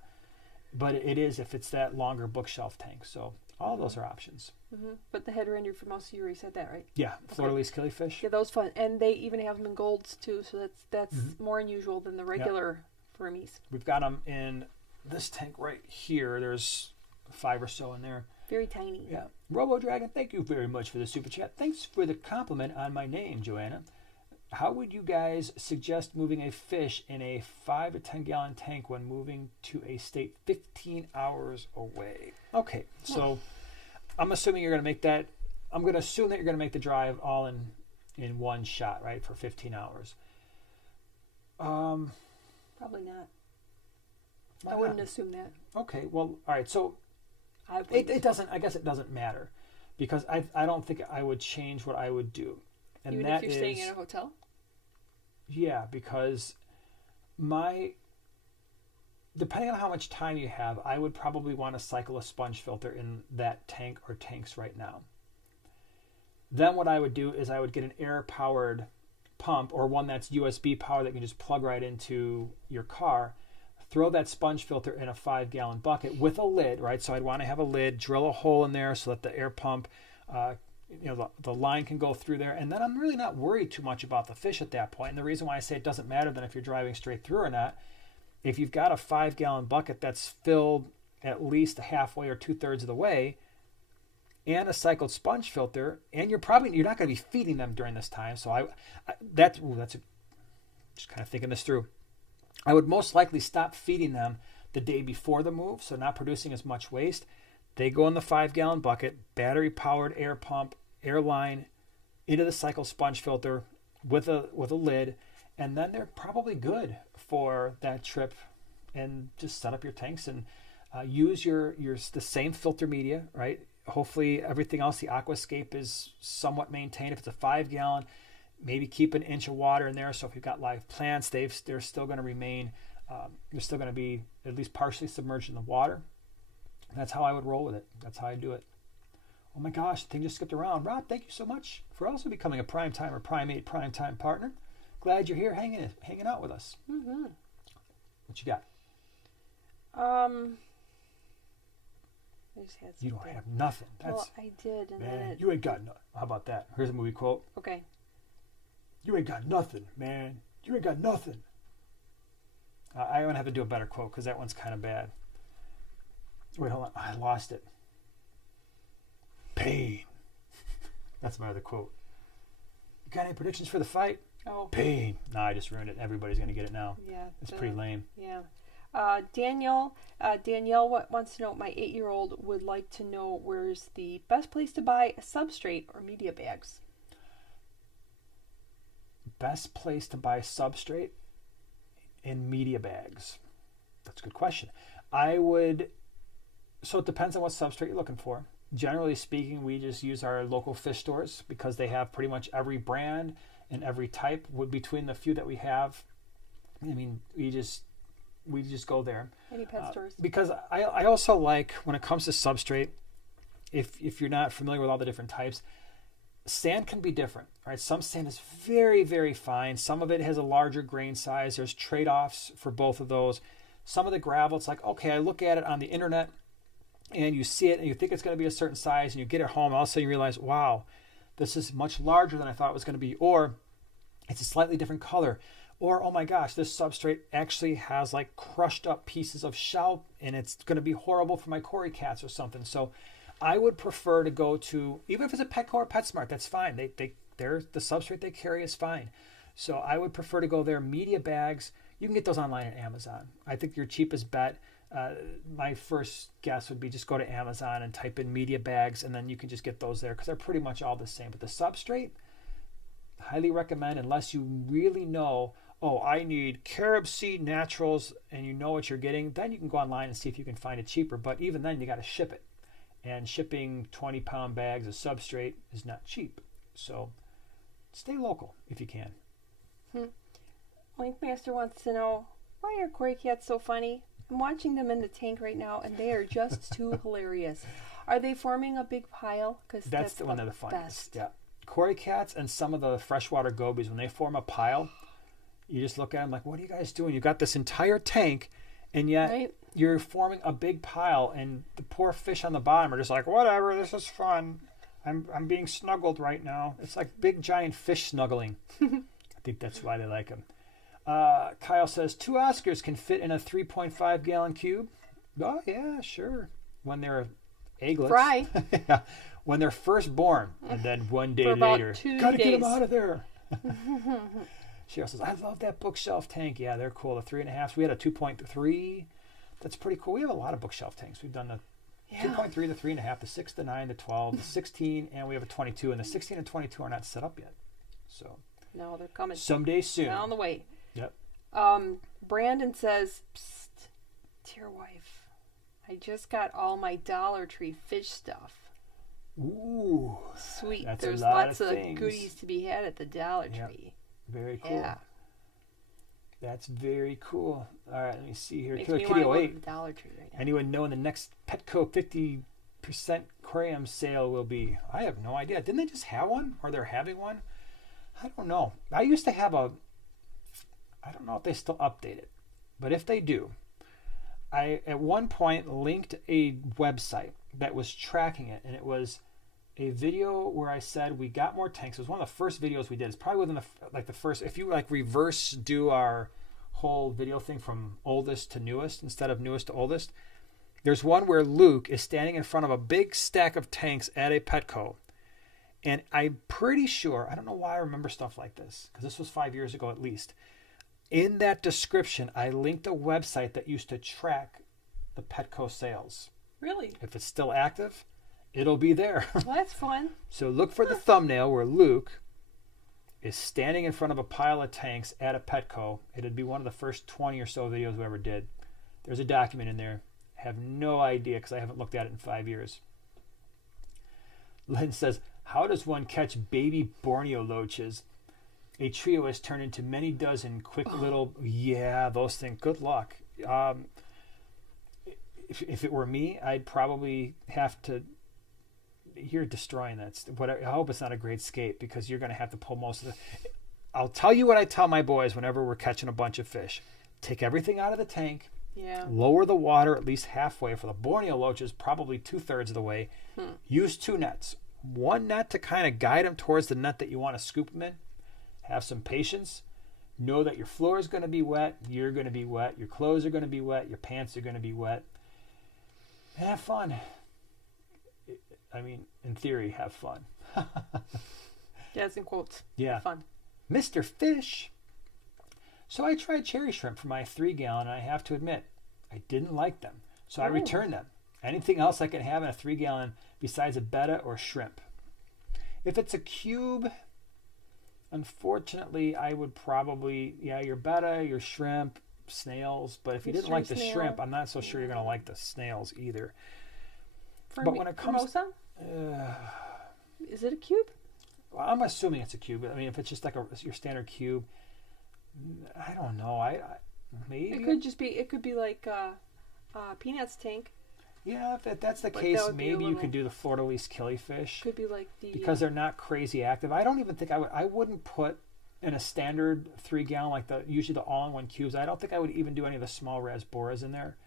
but it is if it's that longer bookshelf tank. So all those are options. Mm-hmm. But the head render for most of you already said that, right? Yeah, fleur-de-lis killifish. Yeah, those fun, and they even have them in golds too. So that's more unusual than the regular Burmese. We've got them in this tank right here. There's 5 or so in there. Very tiny. Yeah. Robo Dragon, thank you very much for the super chat. Thanks for the compliment on my name, Joanna. How would you guys suggest moving a fish in a 5 to 10 gallon tank when moving to a state 15 hours away? Okay, so I'm assuming you're going to make that. I'm going to assume that you're going to make the drive all in one shot, right, for 15 hours. Probably not. I wouldn't assume that. Okay, well, all right. So it doesn't. I guess it doesn't matter, because I don't think I would change what I would do. And even that if you're staying in a hotel? Yeah, because depending on how much time you have, I would probably want to cycle a sponge filter in that tank or tanks right now. Then what I would do is I would get an air-powered pump, or one that's USB powered that you can just plug right into your car, throw that sponge filter in a 5 gallon bucket with a lid, right? So I'd want to have a lid, drill a hole in there so that the air pump, the line can go through there. And then I'm really not worried too much about the fish at that point. And the reason why I say it doesn't matter then if you're driving straight through or not, if you've got a 5 gallon bucket that's filled at least halfway or 2/3 of the way, and a cycled sponge filter, and you're not going to be feeding them during this time. So just kind of thinking this through. I would most likely stop feeding them the day before the move, so not producing as much waste. They go in the 5 gallon bucket, battery powered air pump, air line, into the cycled sponge filter with a lid, and then they're probably good for that trip. And just set up your tanks and use the same filter media, right? Hopefully everything else, the Aquascape is somewhat maintained. If it's a 5 gallon, maybe keep an inch of water in there. So if you've got live plants, they're still going to remain, they're still going to be at least partially submerged in the water. And that's how I would roll with it. That's how I do it. Oh my gosh, the thing just skipped around. Rob, thank you so much for also becoming a Primetime or Primate Primetime partner. Glad you're here hanging out with us. Mm-hmm. What you got? I just had you don't have nothing. Well, I did. And man, then you ain't got nothing. How about that? Here's a movie quote. Okay. You ain't got nothing, man. You ain't got nothing. I'm going to have to do a better quote because that one's kind of bad. Wait, hold on. I lost it. Pain. That's my other quote. You got any predictions for the fight? Oh. Pain. No, I just ruined it. Everybody's going to get it now. Yeah. It's pretty lame. Yeah. Danielle wants to know, my 8-year-old would like to know where's the best place to buy a substrate or media bags. Best place to buy substrate and media bags. That's a good question. So it depends on what substrate you're looking for. Generally speaking, we just use our local fish stores because they have pretty much every brand and every type. Between the few that we have, I mean, we just go there. Any pet stores? Because I also like, when it comes to substrate, if you're not familiar with all the different types, sand can be different, right? Some sand is very, very fine. Some of it has a larger grain size. There's trade-offs for both of those. Some of the gravel, it's like, okay, I look at it on the internet and you see it and you think it's going to be a certain size and you get it home and all of a sudden you realize, wow, this is much larger than I thought it was going to be. Or it's a slightly different color. Or, oh my gosh, this substrate actually has like crushed up pieces of shell and it's going to be horrible for my Cory cats or something. So I would prefer to go to, even if it's a Petco or PetSmart, that's fine. They're the substrate they carry is fine. So I would prefer to go there. Media bags, you can get those online at Amazon. I think your cheapest bet, my first guess would be just go to Amazon and type in media bags, and then you can just get those there because they're pretty much all the same. But the substrate, highly recommend, unless you really know, oh, I need carob seed naturals, and you know what you're getting, then you can go online and see if you can find it cheaper. But even then, you got to ship it. And shipping 20-pound bags of substrate is not cheap. So stay local if you can. Linkmaster wants to know, why are Cory cats so funny? I'm watching them in the tank right now, and they are just too hilarious. Are they forming a big pile? Because that's the one of the funniest. Yeah, Cory cats and some of the freshwater gobies, when they form a pile, you just look at them like, what are you guys doing? You got this entire tank, and yet you're forming a big pile, and the poor fish on the bottom are just like, whatever, this is fun. I'm being snuggled right now. It's like big giant fish snuggling. I think that's why they like them. Kyle says 2 Oscars can fit in a 3.5 gallon cube. Oh yeah, sure. When they're egglets. Fry. Yeah. When they're first born, and then one day later, gotta get them out of there. Cheryl says, I love that bookshelf tank. Yeah, they're cool. The 3.5. We had a 2.3. That's pretty cool. We have a lot of bookshelf tanks. We've done the 2.3, the 3.5, the 6, the 9, the 12, the 16, and we have a 22. And the 16 and 22 are not set up yet. So no, they're coming. Someday soon. They're on the way. Yep. Brandon says, psst, dear wife, I just got all my Dollar Tree fish stuff. Ooh. Sweet. That's There's a lot lots of of things. goodies to be had at the Dollar Tree. Very cool. Yeah. That's very cool. All right, let me see here. Makes Killer me Kitty want to 08. go to the Dollar Tree right now. Anyone know when the next Petco 50% aquarium sale will be? I have no idea. Didn't they just have one? Or they're having one? I don't know. I used to have I don't know if they still update it. But if they do, I at one point linked a website that was tracking it. And it was a video where I said we got more tanks. It was one of the first videos we did. It's probably within the first, if you like reverse do our whole video thing from oldest to newest instead of newest to oldest, there's one where Luke is standing in front of a big stack of tanks at a Petco. And I'm pretty sure, I don't know why I remember stuff like this, because this was 5 years ago at least. In that description, I linked a website that used to track the Petco sales. Really? If it's still active, it'll be there. Well, that's fun. So look for the thumbnail where Luke is standing in front of a pile of tanks at a Petco. It'd be one of the first 20 or so videos we ever did. There's a document in there. I have no idea because I haven't looked at it in 5 years. Lynn says, how does one catch baby Borneo loaches? A trio has turned into many dozen quick little, those things. Good luck. If it were me, I'd probably have to, you're destroying that. I hope it's not a great scape because you're going to have to pull most of the, I'll tell you what I tell my boys whenever we're catching a bunch of fish. Take everything out of the tank. Yeah. Lower the water at least halfway. For the Borneo loaches, probably 2/3 of the way. Use 2 nets. One net to kind of guide them towards the net that you want to scoop them in. Have some patience. Know that your floor is going to be wet. You're going to be wet. Your clothes are going to be wet. Your pants are going to be wet. And have fun. I mean, in theory, have fun. Yes, in quotes. Yeah. Fun. Mr. Fish. So I tried cherry shrimp for my 3-gallon, and I have to admit, I didn't like them. So I returned them. Anything else I can have in a 3-gallon besides a betta or shrimp? If it's a cube, unfortunately, I would probably, your betta, your shrimp, snails. But if you didn't like the shrimp, I'm not so sure you're going to like the snails either. But when it comes, is it a cube? Well, I'm assuming it's a cube. I mean, if it's just like your standard cube, I don't know. I maybe it could just be. It could be like Peanuts tank. Yeah, if that's the case, maybe you could do the Fleur-de-lis killifish. Could be like the because they're not crazy active. I don't even think I wouldn't put in a standard 3-gallon like usually the all-in-one cubes. I don't think I would even do any of the small rasboras in there,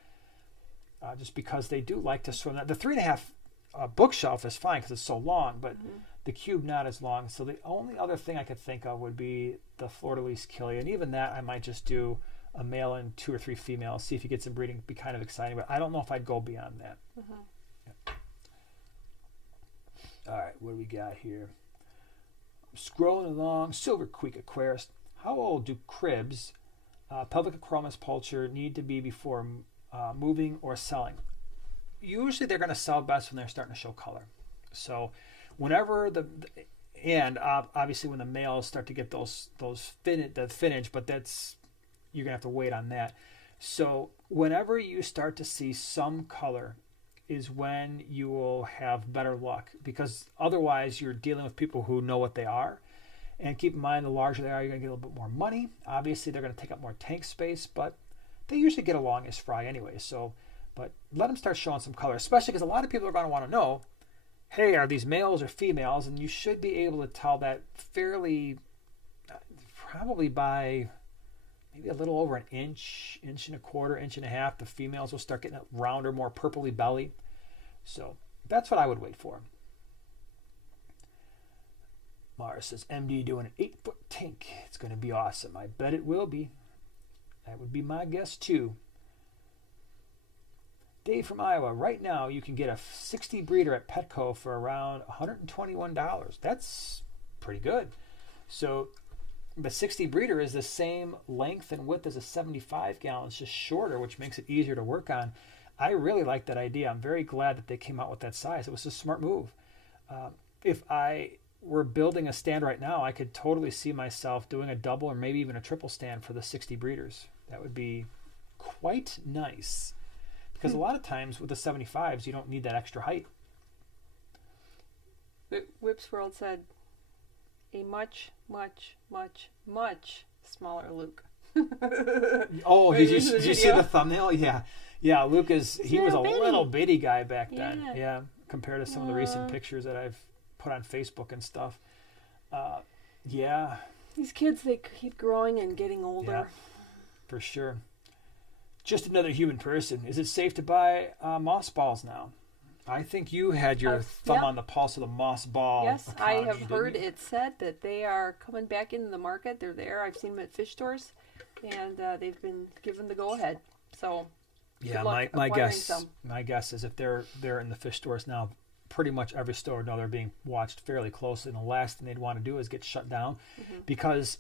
just because they do like to swim. The 3.5 bookshelf is fine because it's so long, but the cube not as long. So the only other thing I could think of would be the Fleur-de-lis killie, and even that I might just do a male and 2 or 3 females, see if you get some breeding. Be kind of exciting, but I don't know if I'd go beyond that. Yeah. All right, what do we got here? I'm scrolling along. Silver Creek Aquarist. How old do cribs, pelvic acromis pulcher, need to be before moving or selling? Usually they're going to sell best when they're starting to show color. So whenever obviously when the males start to get the finnage, but that's, you're going to have to wait on that. So whenever you start to see some color is when you will have better luck, because otherwise you're dealing with people who know what they are. And keep in mind, the larger they are, you're going to get a little bit more money. Obviously, they're going to take up more tank space, but they usually get along as fry anyway. So, but let them start showing some color, especially because a lot of people are going to want to know, hey, are these males or females? And you should be able to tell that fairly, probably by maybe a little over an inch, 1.25 inches, 1.5 The females will start getting a rounder, more purpley belly. So that's what I would wait for. Mara says, MD doing an 8-foot tank. It's going to be awesome. I bet it will be. That would be my guess too. Dave from Iowa. Right now you can get a 60 breeder at Petco for around $121. That's pretty good. So the 60 breeder is the same length and width as a 75 gallon. It's just shorter, which makes it easier to work on. I really like that idea. I'm very glad that they came out with that size. It was a smart move. If I were building a stand right now, I could totally see myself doing a double or maybe even a triple stand for the 60 breeders. That would be quite nice. Because a lot of times with the 75s, you don't need that extra height. Whips World said, a much, much, much, much smaller Luke. Oh, did you see the thumbnail? Yeah. Yeah, Luke he was a little bitty guy back then. Yeah, compared to some of the recent pictures that I've put on Facebook and stuff. Yeah. These kids, they keep growing and getting older. Yeah, for sure. Just another human person. Is it safe to buy moss balls now? I think you had your thumb on the pulse of the moss ball. Yes, I have heard it said that they are coming back into the market. They're there. I've seen them at fish stores, and they've been given the go-ahead. So, yeah, my guess is if they're in the fish stores now, pretty much every store now they're being watched fairly closely. And the last thing they'd want to do is get shut down, because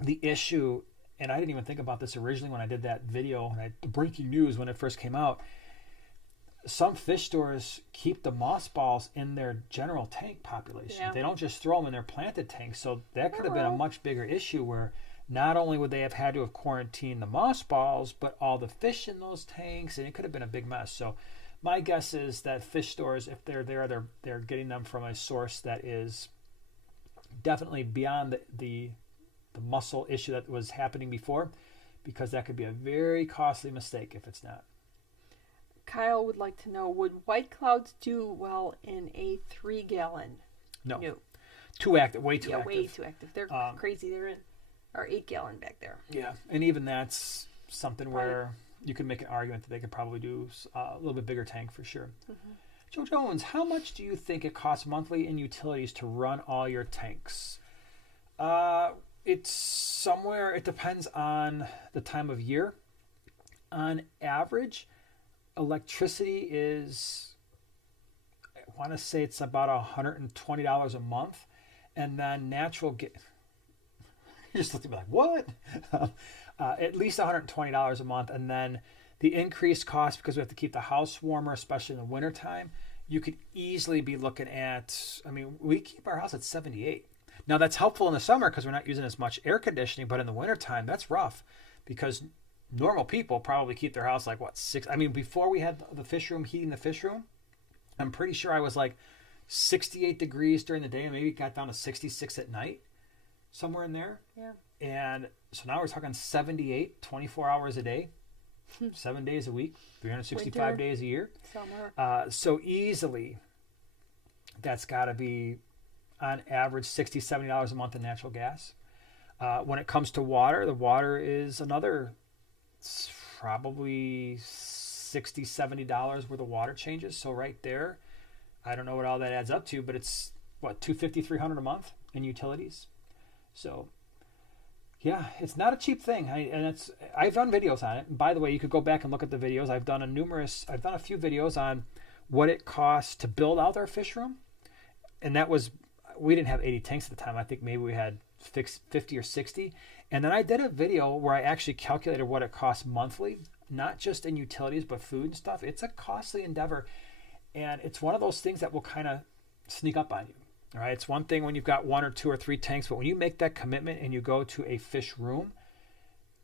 the issue. And I didn't even think about this originally when I did that video, the breaking news when it first came out. Some fish stores keep the moss balls in their general tank population. Yeah. They don't just throw them in their planted tanks. So that could have been a much bigger issue where not only would they have had to have quarantined the moss balls, but all the fish in those tanks, and it could have been a big mess. So my guess is that fish stores, if they're there, they're getting them from a source that is definitely beyond the mussel issue that was happening before, because that could be a very costly mistake if it's not. Kyle would like to know, would white clouds do well in a 3-gallon? No. Too active, way too active. Yeah, way too active. They're crazy. They're in our 8-gallon back there. Yeah, and even that's something where you could make an argument that they could probably do a little bit bigger tank for sure. Joe Jones, how much do you think it costs monthly in utilities to run all your tanks? It's somewhere, it depends on the time of year. On average, electricity is, I want to say it's about $120 a month. And then natural gas, You just looked at me like, what? At least $120 a month. And then the increased cost, because we have to keep the house warmer, especially in the wintertime, you could easily be looking at, I mean, we keep our house at 78. Now that's helpful in the summer because we're not using as much air conditioning, but in the wintertime, that's rough because normal people probably keep their house like what, 6? I mean, before we had the fish room, heating the fish room, I'm pretty sure I was like 68 degrees during the day and maybe it got down to 66 at night, somewhere in there. Yeah. And so now we're talking 78, 24 hours a day, 7 days a week, 365 Winter, days a year. Summer. So easily, that's got to be on average $60, $70 a month in natural gas. When it comes to water, the water is another probably $60, $70 worth of water changes. So right there, I don't know what all that adds up to, but it's what, $250, $300 a month in utilities. So yeah, it's not a cheap thing. I've done videos on it. And by the way, you could go back and look at the videos. I've done a few videos on what it costs to build out our fish room. And we didn't have 80 tanks at the time. I think maybe we had 50 or 60. And then I did a video where I actually calculated what it costs monthly, not just in utilities, but food and stuff. It's a costly endeavor. And it's one of those things that will kind of sneak up on you. All right. It's one thing when you've got 1 or 2 or 3 tanks, but when you make that commitment and you go to a fish room,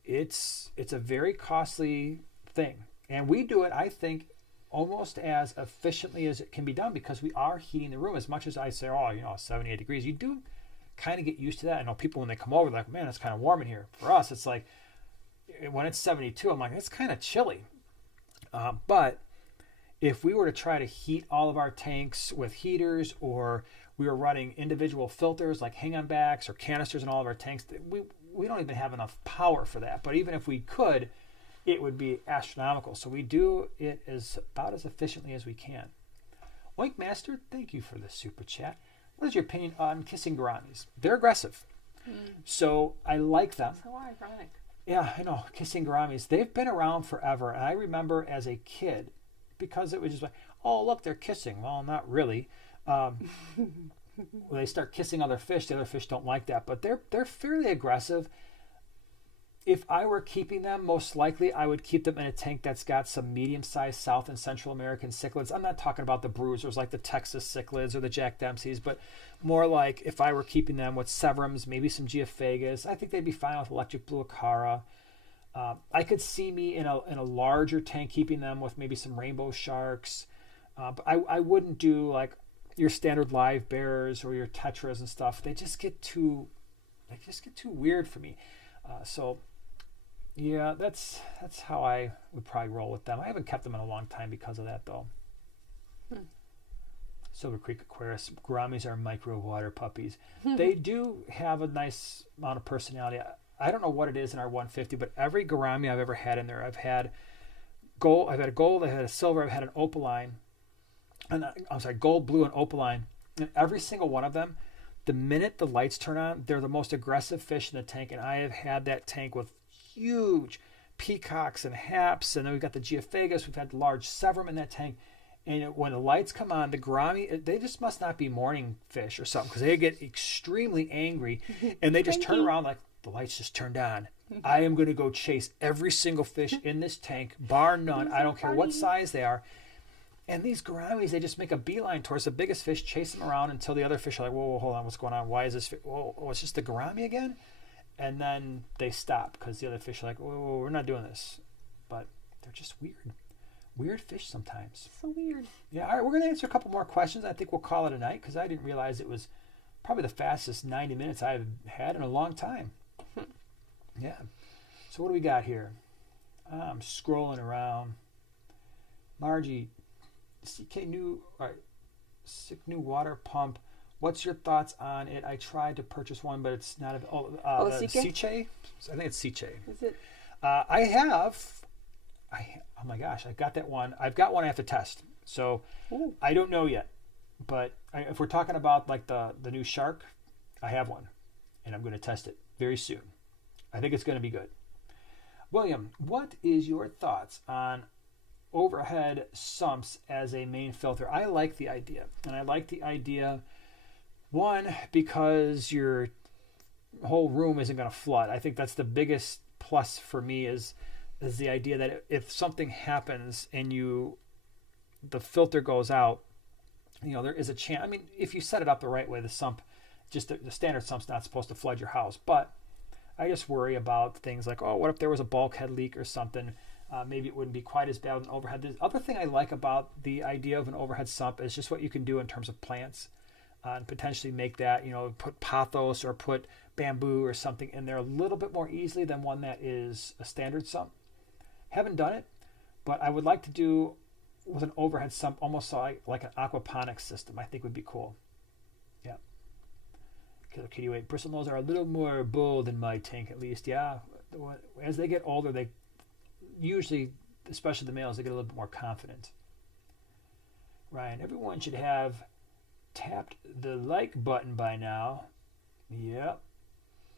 it's a very costly thing. And we do it, I think, almost as efficiently as it can be done because we are heating the room. As much as I say, 78 degrees, you do kind of get used to that. I know people when they come over, they're like, man, it's kind of warm in here. For us, it's like when it's 72, I'm like, it's kind of chilly. But if we were to try to heat all of our tanks with heaters, or we were running individual filters like hang-on backs or canisters in all of our tanks, we don't even have enough power for that. But even if we could, it would be astronomical. So we do it about as efficiently as we can. Oink Master, thank you for the super chat. What is your opinion on kissing gouramis? They're aggressive. So I like them. So ironic. Yeah, I know. Kissing gouramis. They've been around forever. And I remember as a kid, because it was just like, oh, look, they're kissing. Well, not really. When they start kissing other fish, the other fish don't like that. But they're fairly aggressive. If I were keeping them, most likely I would keep them in a tank that's got some medium-sized South and Central American cichlids. I'm not talking about the bruisers like the Texas cichlids or the Jack Dempseys, but more like if I were keeping them with Severums, maybe some Geophagus, I think they'd be fine with electric blue Acara. I could see me in a larger tank keeping them with maybe some rainbow sharks. But I wouldn't do like your standard live bears or your tetras and stuff. They just get too weird for me. So yeah, that's how I would probably roll with them. I haven't kept them in a long time because of that, though. Silver Creek Aquarius. Gouramis are micro water puppies. They do have a nice amount of personality. I don't know what it is in our 150, but every gourami I've ever had in there, I've had gold, I've had a gold, I've had a silver, I've had an opaline. I'm sorry, gold, blue, and opaline. And every single one of them, the minute the lights turn on, they're the most aggressive fish in the tank. And I have had that tank with huge peacocks and haps, and then we've got the Geophagus. We've had large Severum in that tank. And when the lights come on, the gourami, they just must not be morning fish or something, because they get extremely angry, and they just turn around like, the lights just turned on. I am going to go chase every single fish in this tank, bar none. I don't care what size they are. And these gouramis, they just make a beeline towards the biggest fish, chase them around until the other fish are like, whoa, hold on, what's going on? Why is this fish? Whoa, it's just the gourami again? And then they stop because the other fish are like, whoa, we're not doing this. But they're just weird. Weird fish sometimes. So weird. Yeah, all right, we're going to answer a couple more questions. I think we'll call it a night because I didn't realize it was probably the fastest 90 minutes I've had in a long time. Yeah. So what do we got here? I'm scrolling around. Margie, CK new, all right, sick new water pump. What's your thoughts on it? I tried to purchase one, but it's not. Siche? I think it's Siche. Is it? Oh my gosh, I got that one. I've got one I have to test. So I don't know yet. But if we're talking about like the new Shark, I have one. And I'm going to test it very soon. I think it's going to be good. William, what is your thoughts on overhead sumps as a main filter? I like the idea. And I like the idea, one, because you're whole room isn't going to flood. I think that's the biggest plus for me is the idea that if something happens and the filter goes out, there is a chance. I mean, if you set it up the right way, the sump, just the standard sump's not supposed to flood your house. But I just worry about things like, what if there was a bulkhead leak or something? Maybe it wouldn't be quite as bad with an overhead. The other thing I like about the idea of an overhead sump is just what you can do in terms of plants, and potentially make that, put pothos or put bamboo or something in there a little bit more easily than one that is a standard sump. Haven't done it, but I would like to do with an overhead sump, almost like an aquaponics system. I think would be cool. Yeah. Killer Kitty, wait, bristle nose are a little more bold in my tank, at least. Yeah. As they get older, they usually, especially the males, they get a little bit more confident. Ryan, everyone should have tapped the like button by now. Yep.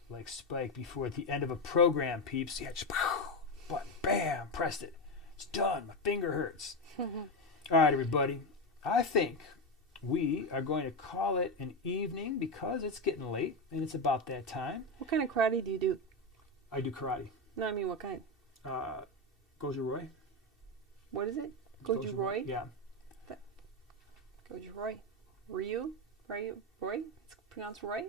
Like Spike before at the end of a program, peeps. Yeah, just button, bam, pressed it. It's done. My finger hurts. All right, everybody. I think we are going to call it an evening because it's getting late and it's about that time. What kind of karate do you do? I do karate. No, I mean what kind? Goju Roy. What is it? Goju Roy? Yeah. Goju Roy. Ryu? Roy? It's pronounced Roy?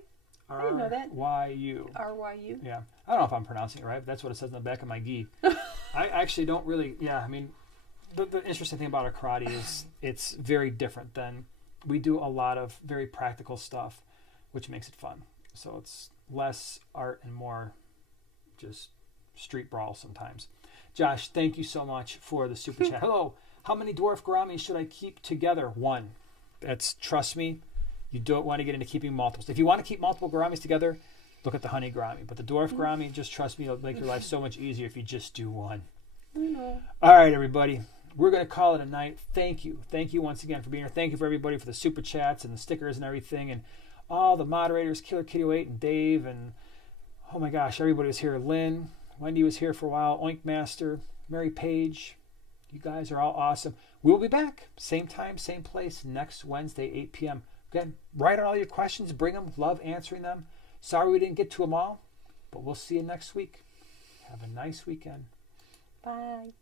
I didn't know that. R-Y-U. R-Y-U? Yeah. I don't know if I'm pronouncing it right, but that's what it says in the back of my gi. I actually don't really, I mean, the interesting thing about our karate is it's very different than, we do a lot of very practical stuff, which makes it fun. So it's less art and more just street brawl sometimes. Josh, thank you so much for the super chat. Hello. How many dwarf gourami should I keep together? One. Trust me, you don't want to get into keeping multiples. If you want to keep multiple gouramis together, look at the honey gourami. But the dwarf gourami, just trust me, it'll make your life so much easier if you just do one. All right, everybody. We're going to call it a night. Thank you. Thank you once again for being here. Thank you for everybody for the super chats and the stickers and everything. And all the moderators, Killer Kitty 8 and Dave. And oh my gosh, everybody was here. Lynn, Wendy was here for a while. Oink Master, Mary Page. You guys are all awesome. We'll be back. Same time, same place next Wednesday, 8 p.m. Again, write out all your questions. Bring them. Love answering them. Sorry we didn't get to them all, but we'll see you next week. Have a nice weekend. Bye.